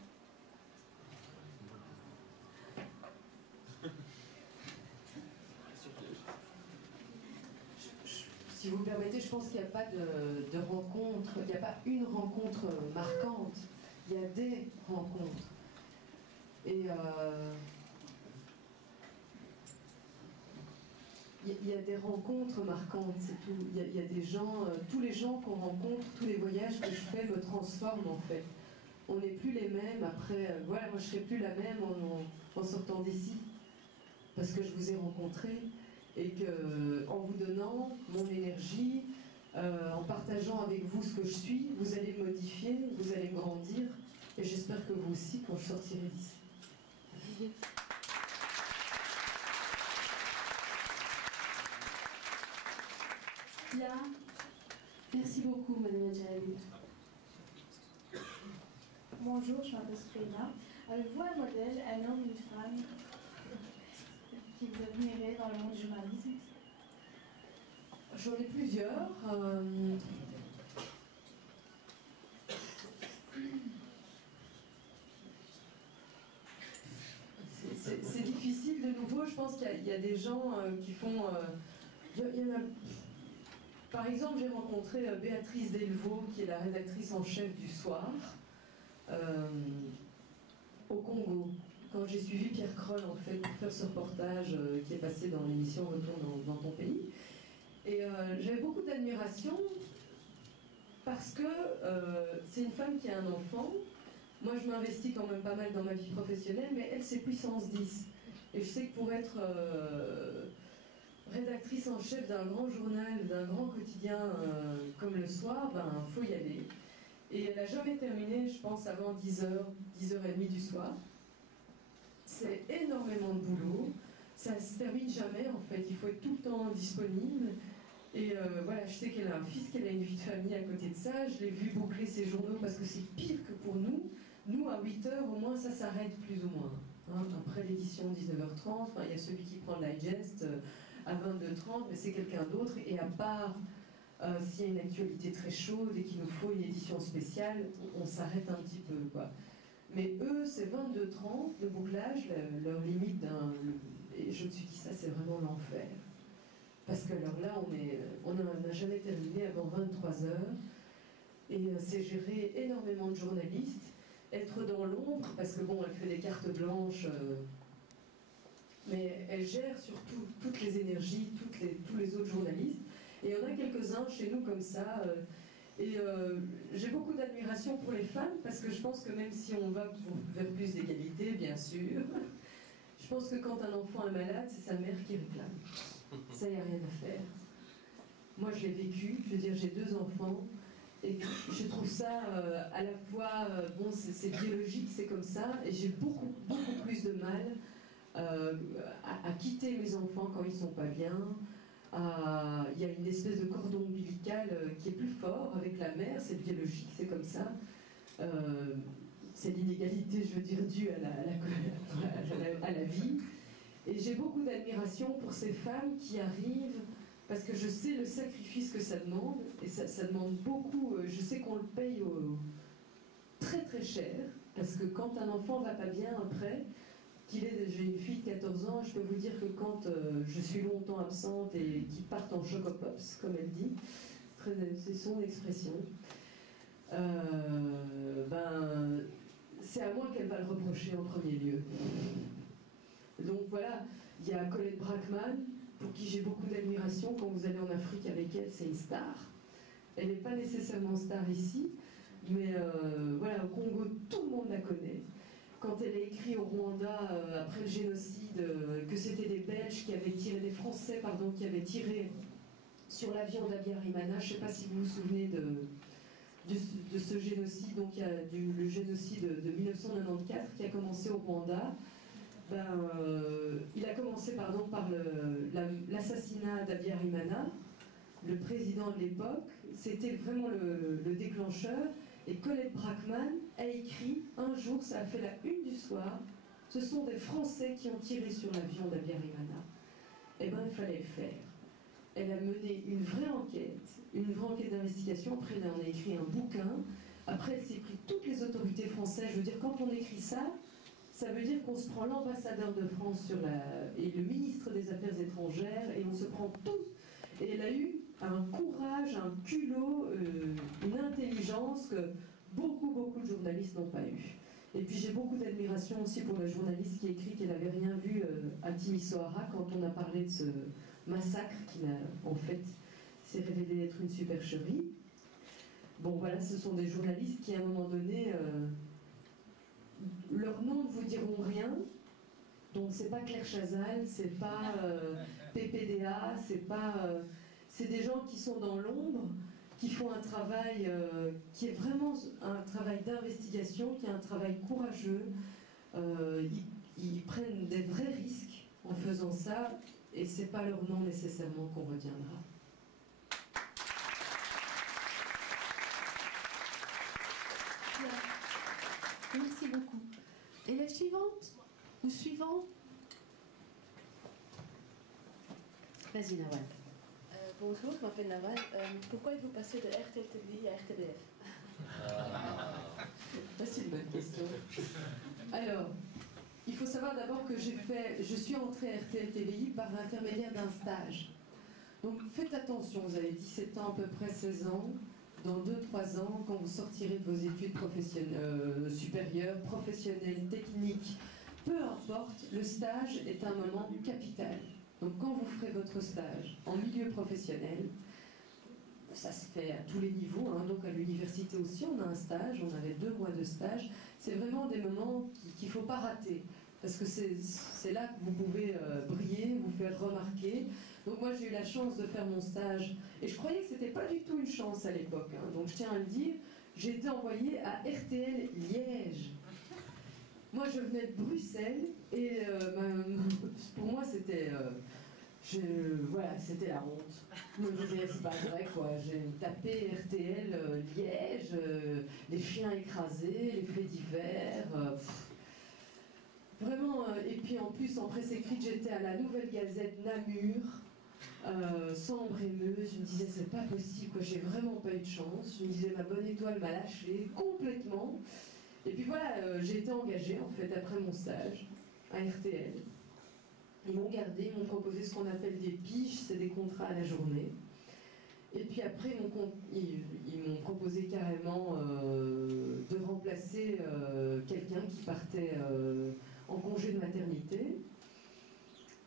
Si vous me permettez, je pense qu'il n'y a pas de rencontre, il n'y a pas une rencontre marquante, il y a des rencontres. Et il y a des rencontres marquantes, c'est tout. Il y a des gens, tous les gens qu'on rencontre, tous les voyages que je fais me transforment en fait. On n'est plus les mêmes après, voilà, moi je ne serai plus la même en sortant d'ici. Parce que je vous ai rencontrés et que en vous donnant mon énergie, en partageant avec vous ce que je suis, vous allez me modifier, vous allez me grandir. Et j'espère que vous aussi quand je sortirai d'ici. Bien. Merci beaucoup, Madame Adjalabi. Bonjour, je m'appelle Sprina. Avez-vous un modèle, un homme, une femme qui vous admirez dans le monde du journalisme? J'en ai plusieurs. C'est difficile de nouveau, je pense qu'il y a des gens qui font... il y en a... Par exemple, j'ai rencontré Béatrice Delvaux, qui est la rédactrice en chef du Soir, au Congo. Quand j'ai suivi Pierre Kroll, en fait, pour faire ce reportage qui est passé dans l'émission Retour dans ton pays. Et j'avais beaucoup d'admiration parce que c'est une femme qui a un enfant. Moi, je m'investis quand même pas mal dans ma vie professionnelle, mais elle, c'est puissance 10. Et je sais que pour être rédactrice en chef d'un grand journal, d'un grand quotidien comme Le Soir, ben, faut y aller. Et elle n'a jamais terminé, je pense, avant 10h, 10h30 du soir. C'est énormément de boulot. Ça ne se termine jamais, en fait. Il faut être tout le temps disponible. Et voilà, je sais qu'elle a un fils, qu'elle a une vie de famille à côté de ça. Je l'ai vu boucler ses journaux parce que c'est pire que pour nous. Nous, à 8h, au moins, ça s'arrête plus ou moins. Hein, après l'édition 19h30, il y a celui qui prend le digest à 22h30, mais c'est quelqu'un d'autre. Et à part s'il y a une actualité très chaude et qu'il nous faut une édition spéciale, on s'arrête un petit peu, quoi. Mais eux, c'est 22h30, le bouclage, leur limite d'un... Et je me suis dit, ça, c'est vraiment l'enfer. Parce que alors là, on n'a jamais terminé avant 23h. Et c'est gérer énormément de journalistes, être dans l'ombre, parce que bon, elle fait des cartes blanches, mais elle gère surtout toutes les énergies, tous les autres journalistes. Et il y en a quelques-uns chez nous comme ça. J'ai beaucoup d'admiration pour les femmes, parce que je pense que même si on va vers plus d'égalité, bien sûr, je pense que quand un enfant est malade, c'est sa mère qui réclame. Ça, il n'y a rien à faire. Moi, je l'ai vécu, je veux dire, j'ai 2 enfants, et je trouve ça à la fois, bon, c'est biologique, c'est comme ça, et j'ai beaucoup plus de mal à quitter mes enfants quand ils ne sont pas bien. Il y a une espèce de cordon ombilical qui est plus fort avec la mère, c'est biologique, c'est comme ça. C'est l'inégalité, je veux dire, due à la vie. Et j'ai beaucoup d'admiration pour ces femmes qui arrivent, parce que je sais le sacrifice que ça demande, et ça demande beaucoup, je sais qu'on le paye très très cher, parce que quand un enfant va pas bien après, j'ai une fille de 14 ans, je peux vous dire que quand je suis longtemps absente et qu'ils partent en chocopops, comme elle dit, c'est son expression, ben, c'est à moi qu'elle va le reprocher en premier lieu. Donc voilà, il y a Colette Brackman, pour qui j'ai beaucoup d'admiration. Quand vous allez en Afrique avec elle, c'est une star. Elle n'est pas nécessairement star ici, mais voilà, au Congo, tout le monde la connaît. Quand elle a écrit au Rwanda, après le génocide, que c'était des Belges qui avaient tiré, des Français, pardon, qui avaient tiré sur l'avion d'Abiyarimana, je ne sais pas si vous vous souvenez de ce génocide, donc il y a le génocide de 1994 qui a commencé au Rwanda. Il a commencé par l'assassinat d'Abiyarimana, le président de l'époque. C'était vraiment le déclencheur. Et Colette Brackman a écrit un jour, ça a fait la une du soir, ce sont des Français qui ont tiré sur l'avion d'Abiyarimana. Eh bien, il fallait le faire. Elle a mené une vraie enquête d'investigation. Après, elle en a écrit un bouquin. Après, elle s'est pris toutes les autorités françaises. Je veux dire, quand on écrit ça, ça veut dire qu'on se prend l'ambassadeur de France et le ministre des Affaires étrangères, et on se prend tous. Et elle a eu un courage, un culot, une intelligence que beaucoup de journalistes n'ont pas eu. Et puis j'ai beaucoup d'admiration aussi pour la journaliste qui a écrit qu'elle n'avait rien vu à Timisoara quand on a parlé de ce massacre qui en fait s'est révélé être une supercherie. Bon voilà, ce sont des journalistes qui à un moment donné, leurs noms ne vous diront rien. Donc c'est pas Claire Chazal, c'est pas PPDA, c'est des gens qui sont dans l'ombre, qui font un travail qui est vraiment un travail d'investigation, qui est un travail courageux. Ils prennent des vrais risques en faisant ça, et c'est pas leur nom nécessairement qu'on retiendra. Merci beaucoup. Élève suivante ou suivant? Vas-y, Nawal. Bonjour, je m'appelle Nawal. Pourquoi êtes-vous passé de RTL TVI à RTBF? Ça, c'est une bonne question. Alors, il faut savoir d'abord que je suis entrée à RTL TVI par l'intermédiaire d'un stage. Donc faites attention, vous avez 17 ans, à peu près 16 ans. Dans 2-3 ans, quand vous sortirez de vos études supérieures, professionnelles, techniques, peu importe, le stage est un moment capital. Donc quand vous ferez votre stage en milieu professionnel, ça se fait à tous les niveaux, hein, donc à l'université aussi on a un stage, on avait 2 mois de stage, c'est vraiment des moments qu'il ne faut pas rater, parce que c'est là que vous pouvez briller, vous faire remarquer. Donc moi j'ai eu la chance de faire mon stage, et je croyais que ce n'était pas du tout une chance à l'époque, hein, donc je tiens à le dire, j'ai été envoyée à RTL Liège. Moi je venais de Bruxelles, et pour moi c'était... voilà, c'était la honte. Je me disais, c'est pas vrai quoi. J'ai tapé RTL Liège, les chiens écrasés, les faits divers. Vraiment, et puis en plus, en presse écrite, j'étais à la Nouvelle Gazette Namur, sombre émeuse. Je me disais, c'est pas possible, quoi. J'ai vraiment pas eu de chance. Je me disais, ma bonne étoile m'a lâché complètement. Et puis voilà, j'ai été engagée en fait après mon stage à RTL. Ils m'ont gardé, ils m'ont proposé ce qu'on appelle des piges, c'est des contrats à la journée. Et puis après, ils m'ont proposé carrément de remplacer quelqu'un qui partait en congé de maternité.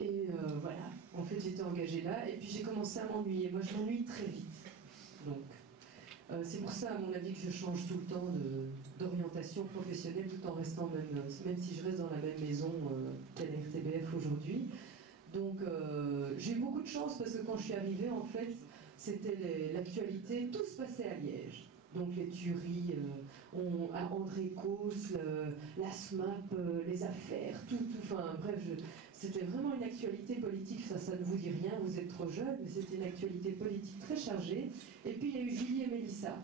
Et voilà, en fait j'étais engagée là, et puis j'ai commencé à m'ennuyer. Moi je m'ennuie très vite. Donc c'est pour ça à mon avis que je change tout le temps d'orientation professionnelle tout en restant même si je reste dans la même maison qu'à la RTBF aujourd'hui. Donc j'ai eu beaucoup de chance parce que quand je suis arrivée en fait c'était l'actualité, tout se passait à Liège. Donc les tueries, à André Causse, la SMAP, les affaires, tout, enfin bref, c'était vraiment une actualité politique, ça ne vous dit rien, vous êtes trop jeune, mais c'était une actualité politique très chargée. Et puis il y a eu Julie et Mélissa,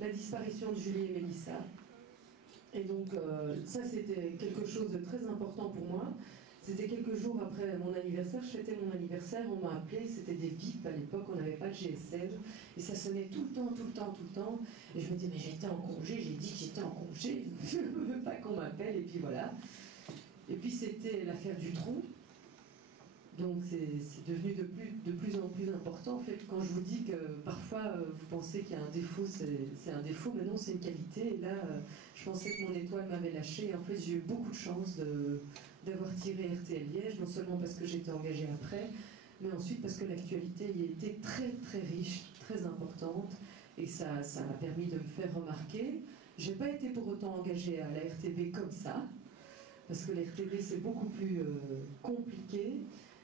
la disparition de Julie et Mélissa. Et donc ça c'était quelque chose de très important pour moi. C'était quelques jours après mon anniversaire, je fêtais mon anniversaire, on m'a appelé, c'était des bips à l'époque, on n'avait pas de GSM, et ça sonnait tout le temps, et je me disais, mais j'étais en congé, j'ai dit que j'étais en congé, je ne veux pas qu'on m'appelle, et puis voilà. Et puis c'était l'affaire du tronc, donc c'est devenu de plus en plus important. En fait, quand je vous dis que parfois vous pensez qu'il y a un défaut, c'est un défaut, mais non, c'est une qualité, et là, je pensais que mon étoile m'avait lâché, et en fait j'ai eu beaucoup de chance d'avoir tiré RTL Liège, non seulement parce que j'étais engagée après, mais ensuite parce que l'actualité y était très très riche, très importante, et ça m'a permis de me faire remarquer. J'ai pas été pour autant engagée à la RTB comme ça, parce que la RTB c'est beaucoup plus compliqué.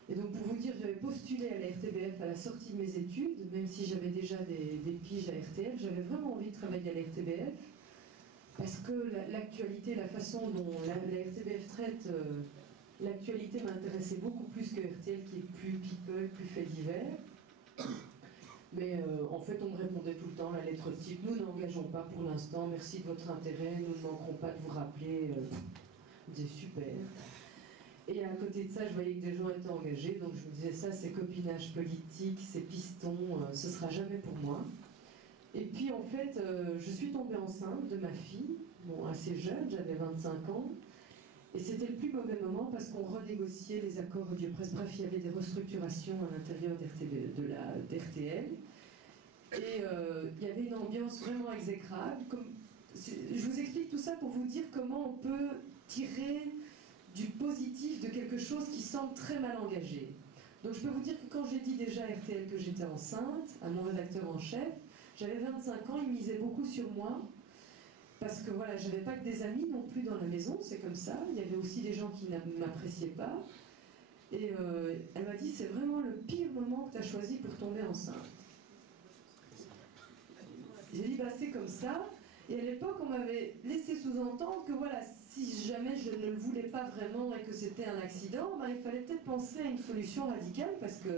Et donc pour vous dire, j'avais postulé à la RTBF à la sortie de mes études, même si j'avais déjà des piges à RTL, j'avais vraiment envie de travailler à la RTBF, parce que l'actualité, la façon dont la RTBF traite l'actualité m'intéressait beaucoup plus que RTL qui est plus people, plus fait divers. Mais en fait, on me répondait tout le temps la lettre type, nous n'engageons pas pour l'instant, merci de votre intérêt, nous ne manquerons pas de vous rappeler. Je disais super. Et à côté de ça, je voyais que des gens étaient engagés, donc je me disais ça, c'est copinage politique, c'est piston, ce sera jamais pour moi. Et puis en fait, je suis tombée enceinte de ma fille, bon, assez jeune, j'avais 25 ans, et c'était le plus mauvais moment parce qu'on renégociait les accords audio-presse. Bref, il y avait des restructurations à l'intérieur d'RTL, et il y avait une ambiance vraiment exécrable. Je vous explique tout ça pour vous dire comment on peut tirer du positif de quelque chose qui semble très mal engagé. Donc je peux vous dire que quand j'ai dit déjà à RTL que j'étais enceinte, à mon rédacteur en chef, j'avais 25 ans, il misait beaucoup sur moi, parce que voilà, j'avais pas que des amis non plus dans la maison, c'est comme ça, il y avait aussi des gens qui ne m'appréciaient pas, et elle m'a dit, c'est vraiment le pire moment que tu as choisi pour tomber enceinte. J'ai dit, bah c'est comme ça, et à l'époque on m'avait laissé sous-entendre que voilà, si jamais je ne le voulais pas vraiment et que c'était un accident, bah, il fallait peut-être penser à une solution radicale, parce que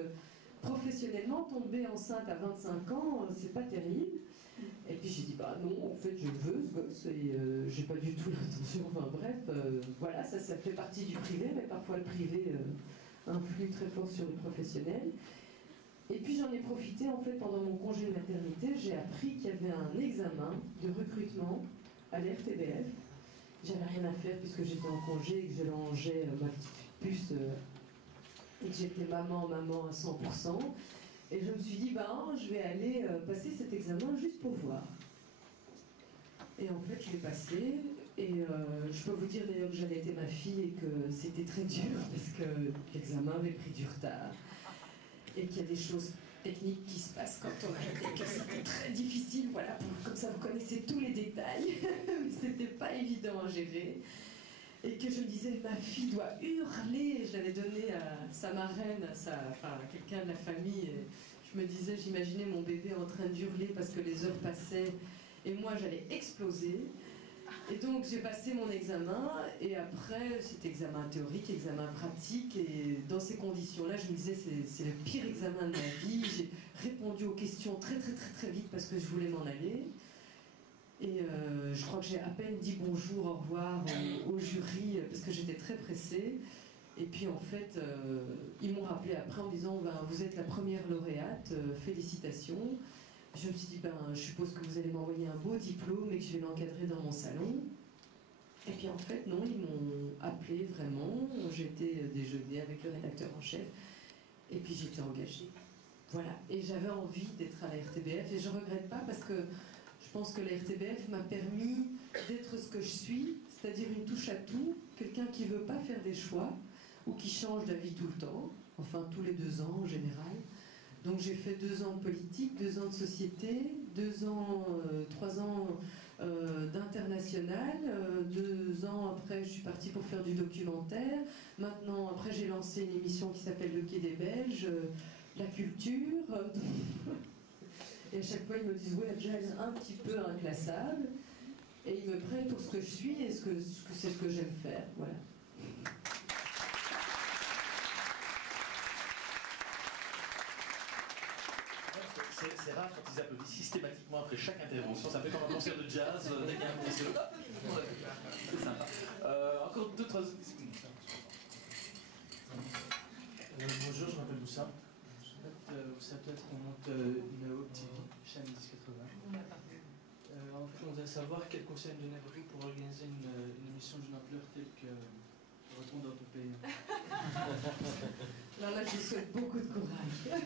professionnellement, tomber enceinte à 25 ans, c'est pas terrible. Et puis j'ai dit, bah non, en fait je veux ce gosse, et j'ai pas du tout l'intention, enfin bref, voilà, ça fait partie du privé, mais parfois le privé influe très fort sur le professionnel. Et puis j'en ai profité, en fait, pendant mon congé de maternité, j'ai appris qu'il y avait un examen de recrutement à la RTBF. J'avais rien à faire puisque j'étais en congé et que je rangeais ma petite puce et que j'étais maman à 100%. Et je me suis dit, ben, je vais aller passer cet examen juste pour voir. Et en fait, je l'ai passé. Et je peux vous dire d'ailleurs que j'avais été ma fille et que c'était très dur parce que l'examen avait pris du retard. Et qu'il y a des choses techniques qui se passent quand on a été, que c'était très difficile, voilà, comme ça vous connaissez tous les détails. C'était pas évident à gérer. Et que je me disais, ma fille doit hurler. Je l'avais donné à sa marraine, à quelqu'un de la famille. Et je me disais, j'imaginais mon bébé en train d'hurler parce que les heures passaient et moi j'allais exploser. Et donc j'ai passé mon examen et après cet examen théorique, examen pratique, et dans ces conditions-là je me disais c'est le pire examen de ma vie. J'ai répondu aux questions très vite parce que je voulais m'en aller. Et je crois que j'ai à peine dit bonjour, au revoir au jury parce que j'étais très pressée. Et puis en fait, ils m'ont rappelé après en disant ben, vous êtes la première lauréate, félicitations. Je me suis dit ben, je suppose que vous allez m'envoyer un beau diplôme et que je vais l'encadrer dans mon salon. Et puis en fait non, ils m'ont appelé vraiment. J'étais déjeuner avec le rédacteur en chef et puis j'étais engagée. Voilà. Et j'avais envie d'être à la RTBF et je ne regrette pas parce que je pense que la RTBF m'a permis d'être ce que je suis, c'est-à-dire une touche à tout, quelqu'un qui ne veut pas faire des choix ou qui change d'avis tout le temps, enfin tous les 2 ans en général. Donc j'ai fait 2 ans de politique, 2 ans de société, 2 ans, 3 ans d'international, 2 ans après je suis partie pour faire du documentaire. Maintenant après j'ai lancé une émission qui s'appelle Le Quai des Belges, la culture. Et à chaque fois, ils me disent, ouais, Adja, elle est un petit peu inclassable. Et ils me prennent pour ce que je suis et c'est ce que j'aime faire. Voilà. C'est rare quand ils applaudissent systématiquement après chaque intervention. Ça fait comme un concert de jazz, dès qu'il y a un petit solo. C'est sympa. Encore d'autres... Bonjour, je m'appelle Moussa. Vous savez peut-être qu'on monte une Haute TV, chaîne 1080. En fait, on voudrait savoir quel conseil donneriez-vous pour organiser une émission d'une ampleur telle que Retour dans ton pays. Alors là, je vous souhaite beaucoup de courage.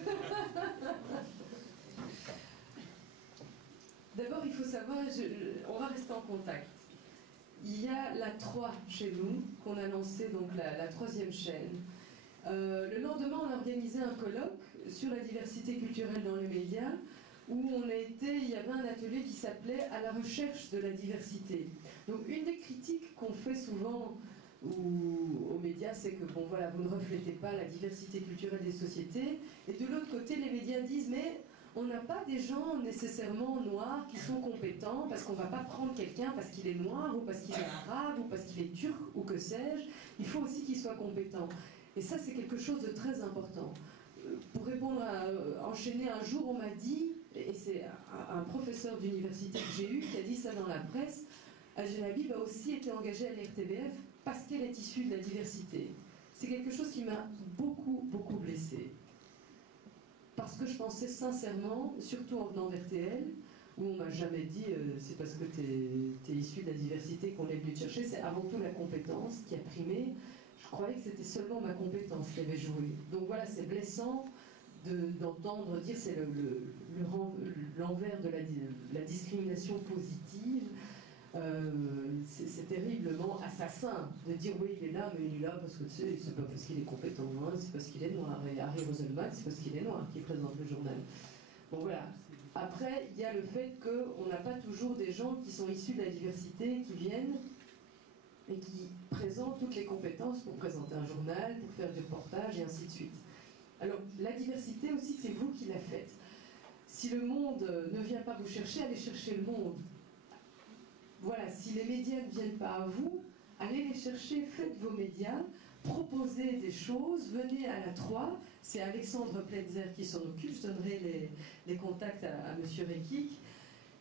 D'abord, il faut savoir, on va rester en contact. Il y a la 3 chez nous, qu'on a lancé, donc la 3e chaîne. Le lendemain, on a organisé un colloque sur la diversité culturelle dans les médias, où il y avait un atelier qui s'appelait « À la recherche de la diversité ». Donc une des critiques qu'on fait souvent aux médias, c'est que bon voilà, vous ne reflétez pas la diversité culturelle des sociétés, et de l'autre côté, les médias disent « mais on n'a pas des gens nécessairement noirs qui sont compétents, parce qu'on ne va pas prendre quelqu'un parce qu'il est noir, ou parce qu'il est arabe, ou parce qu'il est turc, ou que sais-je, il faut aussi qu'il soit compétent ». Et ça, c'est quelque chose de très important. Pour répondre enchaîner, un jour, on m'a dit, et c'est un professeur d'université que j'ai eu qui a dit ça dans la presse, Adja Habib a aussi été engagée à l'RTBF parce qu'elle est issue de la diversité. C'est quelque chose qui m'a beaucoup, beaucoup blessée. Parce que je pensais sincèrement, surtout en venant d'RTL, où on m'a jamais dit c'est parce que tu es issu de la diversité qu'on est venu te chercher, c'est avant tout la compétence qui a primé. Je croyais que c'était seulement ma compétence qui avait joué. Donc voilà, c'est blessant d'entendre dire c'est l'envers de la discrimination positive. C'est terriblement assassin de dire oui, il est là, mais il est là parce que tu sais, c'est pas parce qu'il est compétent, hein, c'est parce qu'il est noir. Et Harry Roselmack, c'est parce qu'il est noir qui présente le journal. Bon voilà. Après, il y a le fait qu'on n'a pas toujours des gens qui sont issus de la diversité, qui viennent et qui présentent toutes les compétences pour présenter un journal, pour faire du reportage et ainsi de suite. Alors, la diversité aussi, c'est vous qui la faites. Si le monde ne vient pas vous chercher, allez chercher le monde. Voilà, si les médias ne viennent pas à vous, allez les chercher, faites vos médias, proposez des choses, venez à la 3, c'est Alexandre Pletzer qui s'en occupe, je donnerai les contacts à M. Rekik,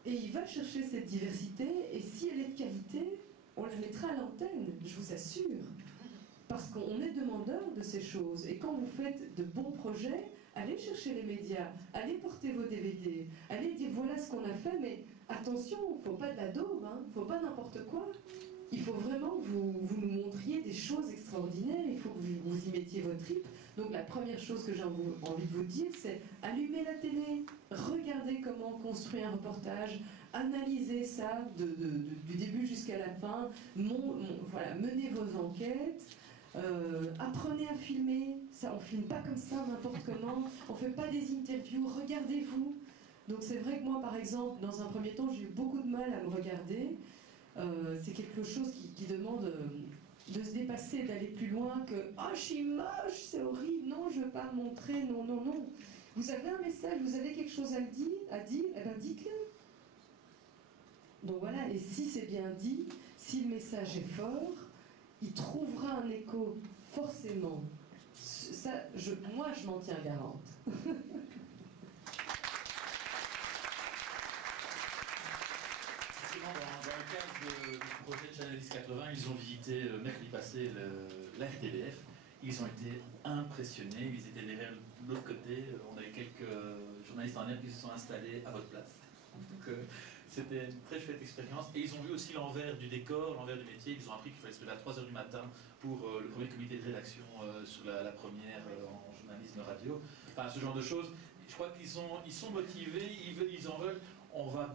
et il va chercher cette diversité, et si elle est de qualité, on la mettra à l'antenne, je vous assure. Parce qu'on est demandeur de ces choses. Et quand vous faites de bons projets, allez chercher les médias, allez porter vos DVD, allez dire voilà ce qu'on a fait, mais attention, il ne faut pas de la daube, il ne faut pas n'importe quoi. Il faut vraiment que vous nous montriez des choses extraordinaires, il faut que vous y mettiez votre trip. Donc la première chose que j'ai envie de vous dire, c'est allumez la télé, regardez comment on construit un reportage, analysez ça du début jusqu'à la fin, voilà, menez vos enquêtes, apprenez à filmer, ça, on ne filme pas comme ça n'importe comment, on ne fait pas des interviews, regardez-vous. Donc c'est vrai que moi par exemple, dans un premier temps, j'ai eu beaucoup de mal à me regarder. C'est quelque chose qui demande de se dépasser, d'aller plus loin que « Ah, je suis moche, c'est horrible, non, je ne veux pas me montrer, non, non, non ». Vous avez un message, vous avez quelque chose à dire, eh bien dites-le. Donc voilà, et si c'est bien dit, si le message est fort, il trouvera un écho forcément. Ça, moi, je m'en tiens garante. Dans le cadre du projet Channel 80, ils ont visité mercredi passé la RTBF. Ils ont été impressionnés, ils étaient derrière de l'autre côté. On avait quelques journalistes en herbe qui se sont installés à votre place. Donc c'était une très chouette expérience. Et ils ont vu aussi l'envers du décor, l'envers du métier. Ils ont appris qu'il fallait se lever à 3h du matin pour le premier comité de rédaction sur la première en journalisme radio. Enfin, ce genre de choses. Je crois qu'ils sont motivés, ils en veulent. On va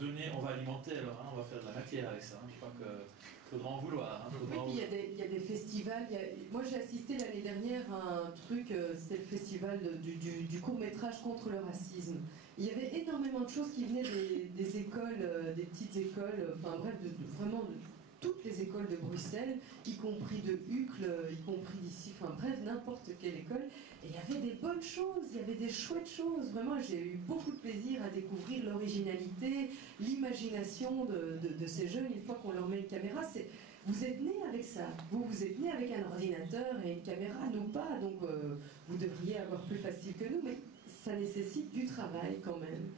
alimenter alors, on va faire de la matière avec ça. Je crois qu'il faudra en vouloir. Oui, puis il y a des festivals. Moi, j'ai assisté l'année dernière à un truc, c'était le festival du court-métrage contre le racisme. Il y avait énormément de choses qui venaient des écoles, des petites écoles, enfin bref, vraiment de toutes les écoles de Bruxelles, y compris de Uccle, y compris d'ici, enfin bref, n'importe quelle école. Et il y avait des bonnes choses, il y avait des chouettes choses. Vraiment, j'ai eu beaucoup de plaisir à découvrir l'originalité, l'imagination de ces jeunes une fois qu'on leur met une caméra. Vous êtes nés avec ça, vous êtes nés avec un ordinateur et une caméra, nous pas, donc vous devriez avoir plus facile que nous, mais ça nécessite du travail quand même.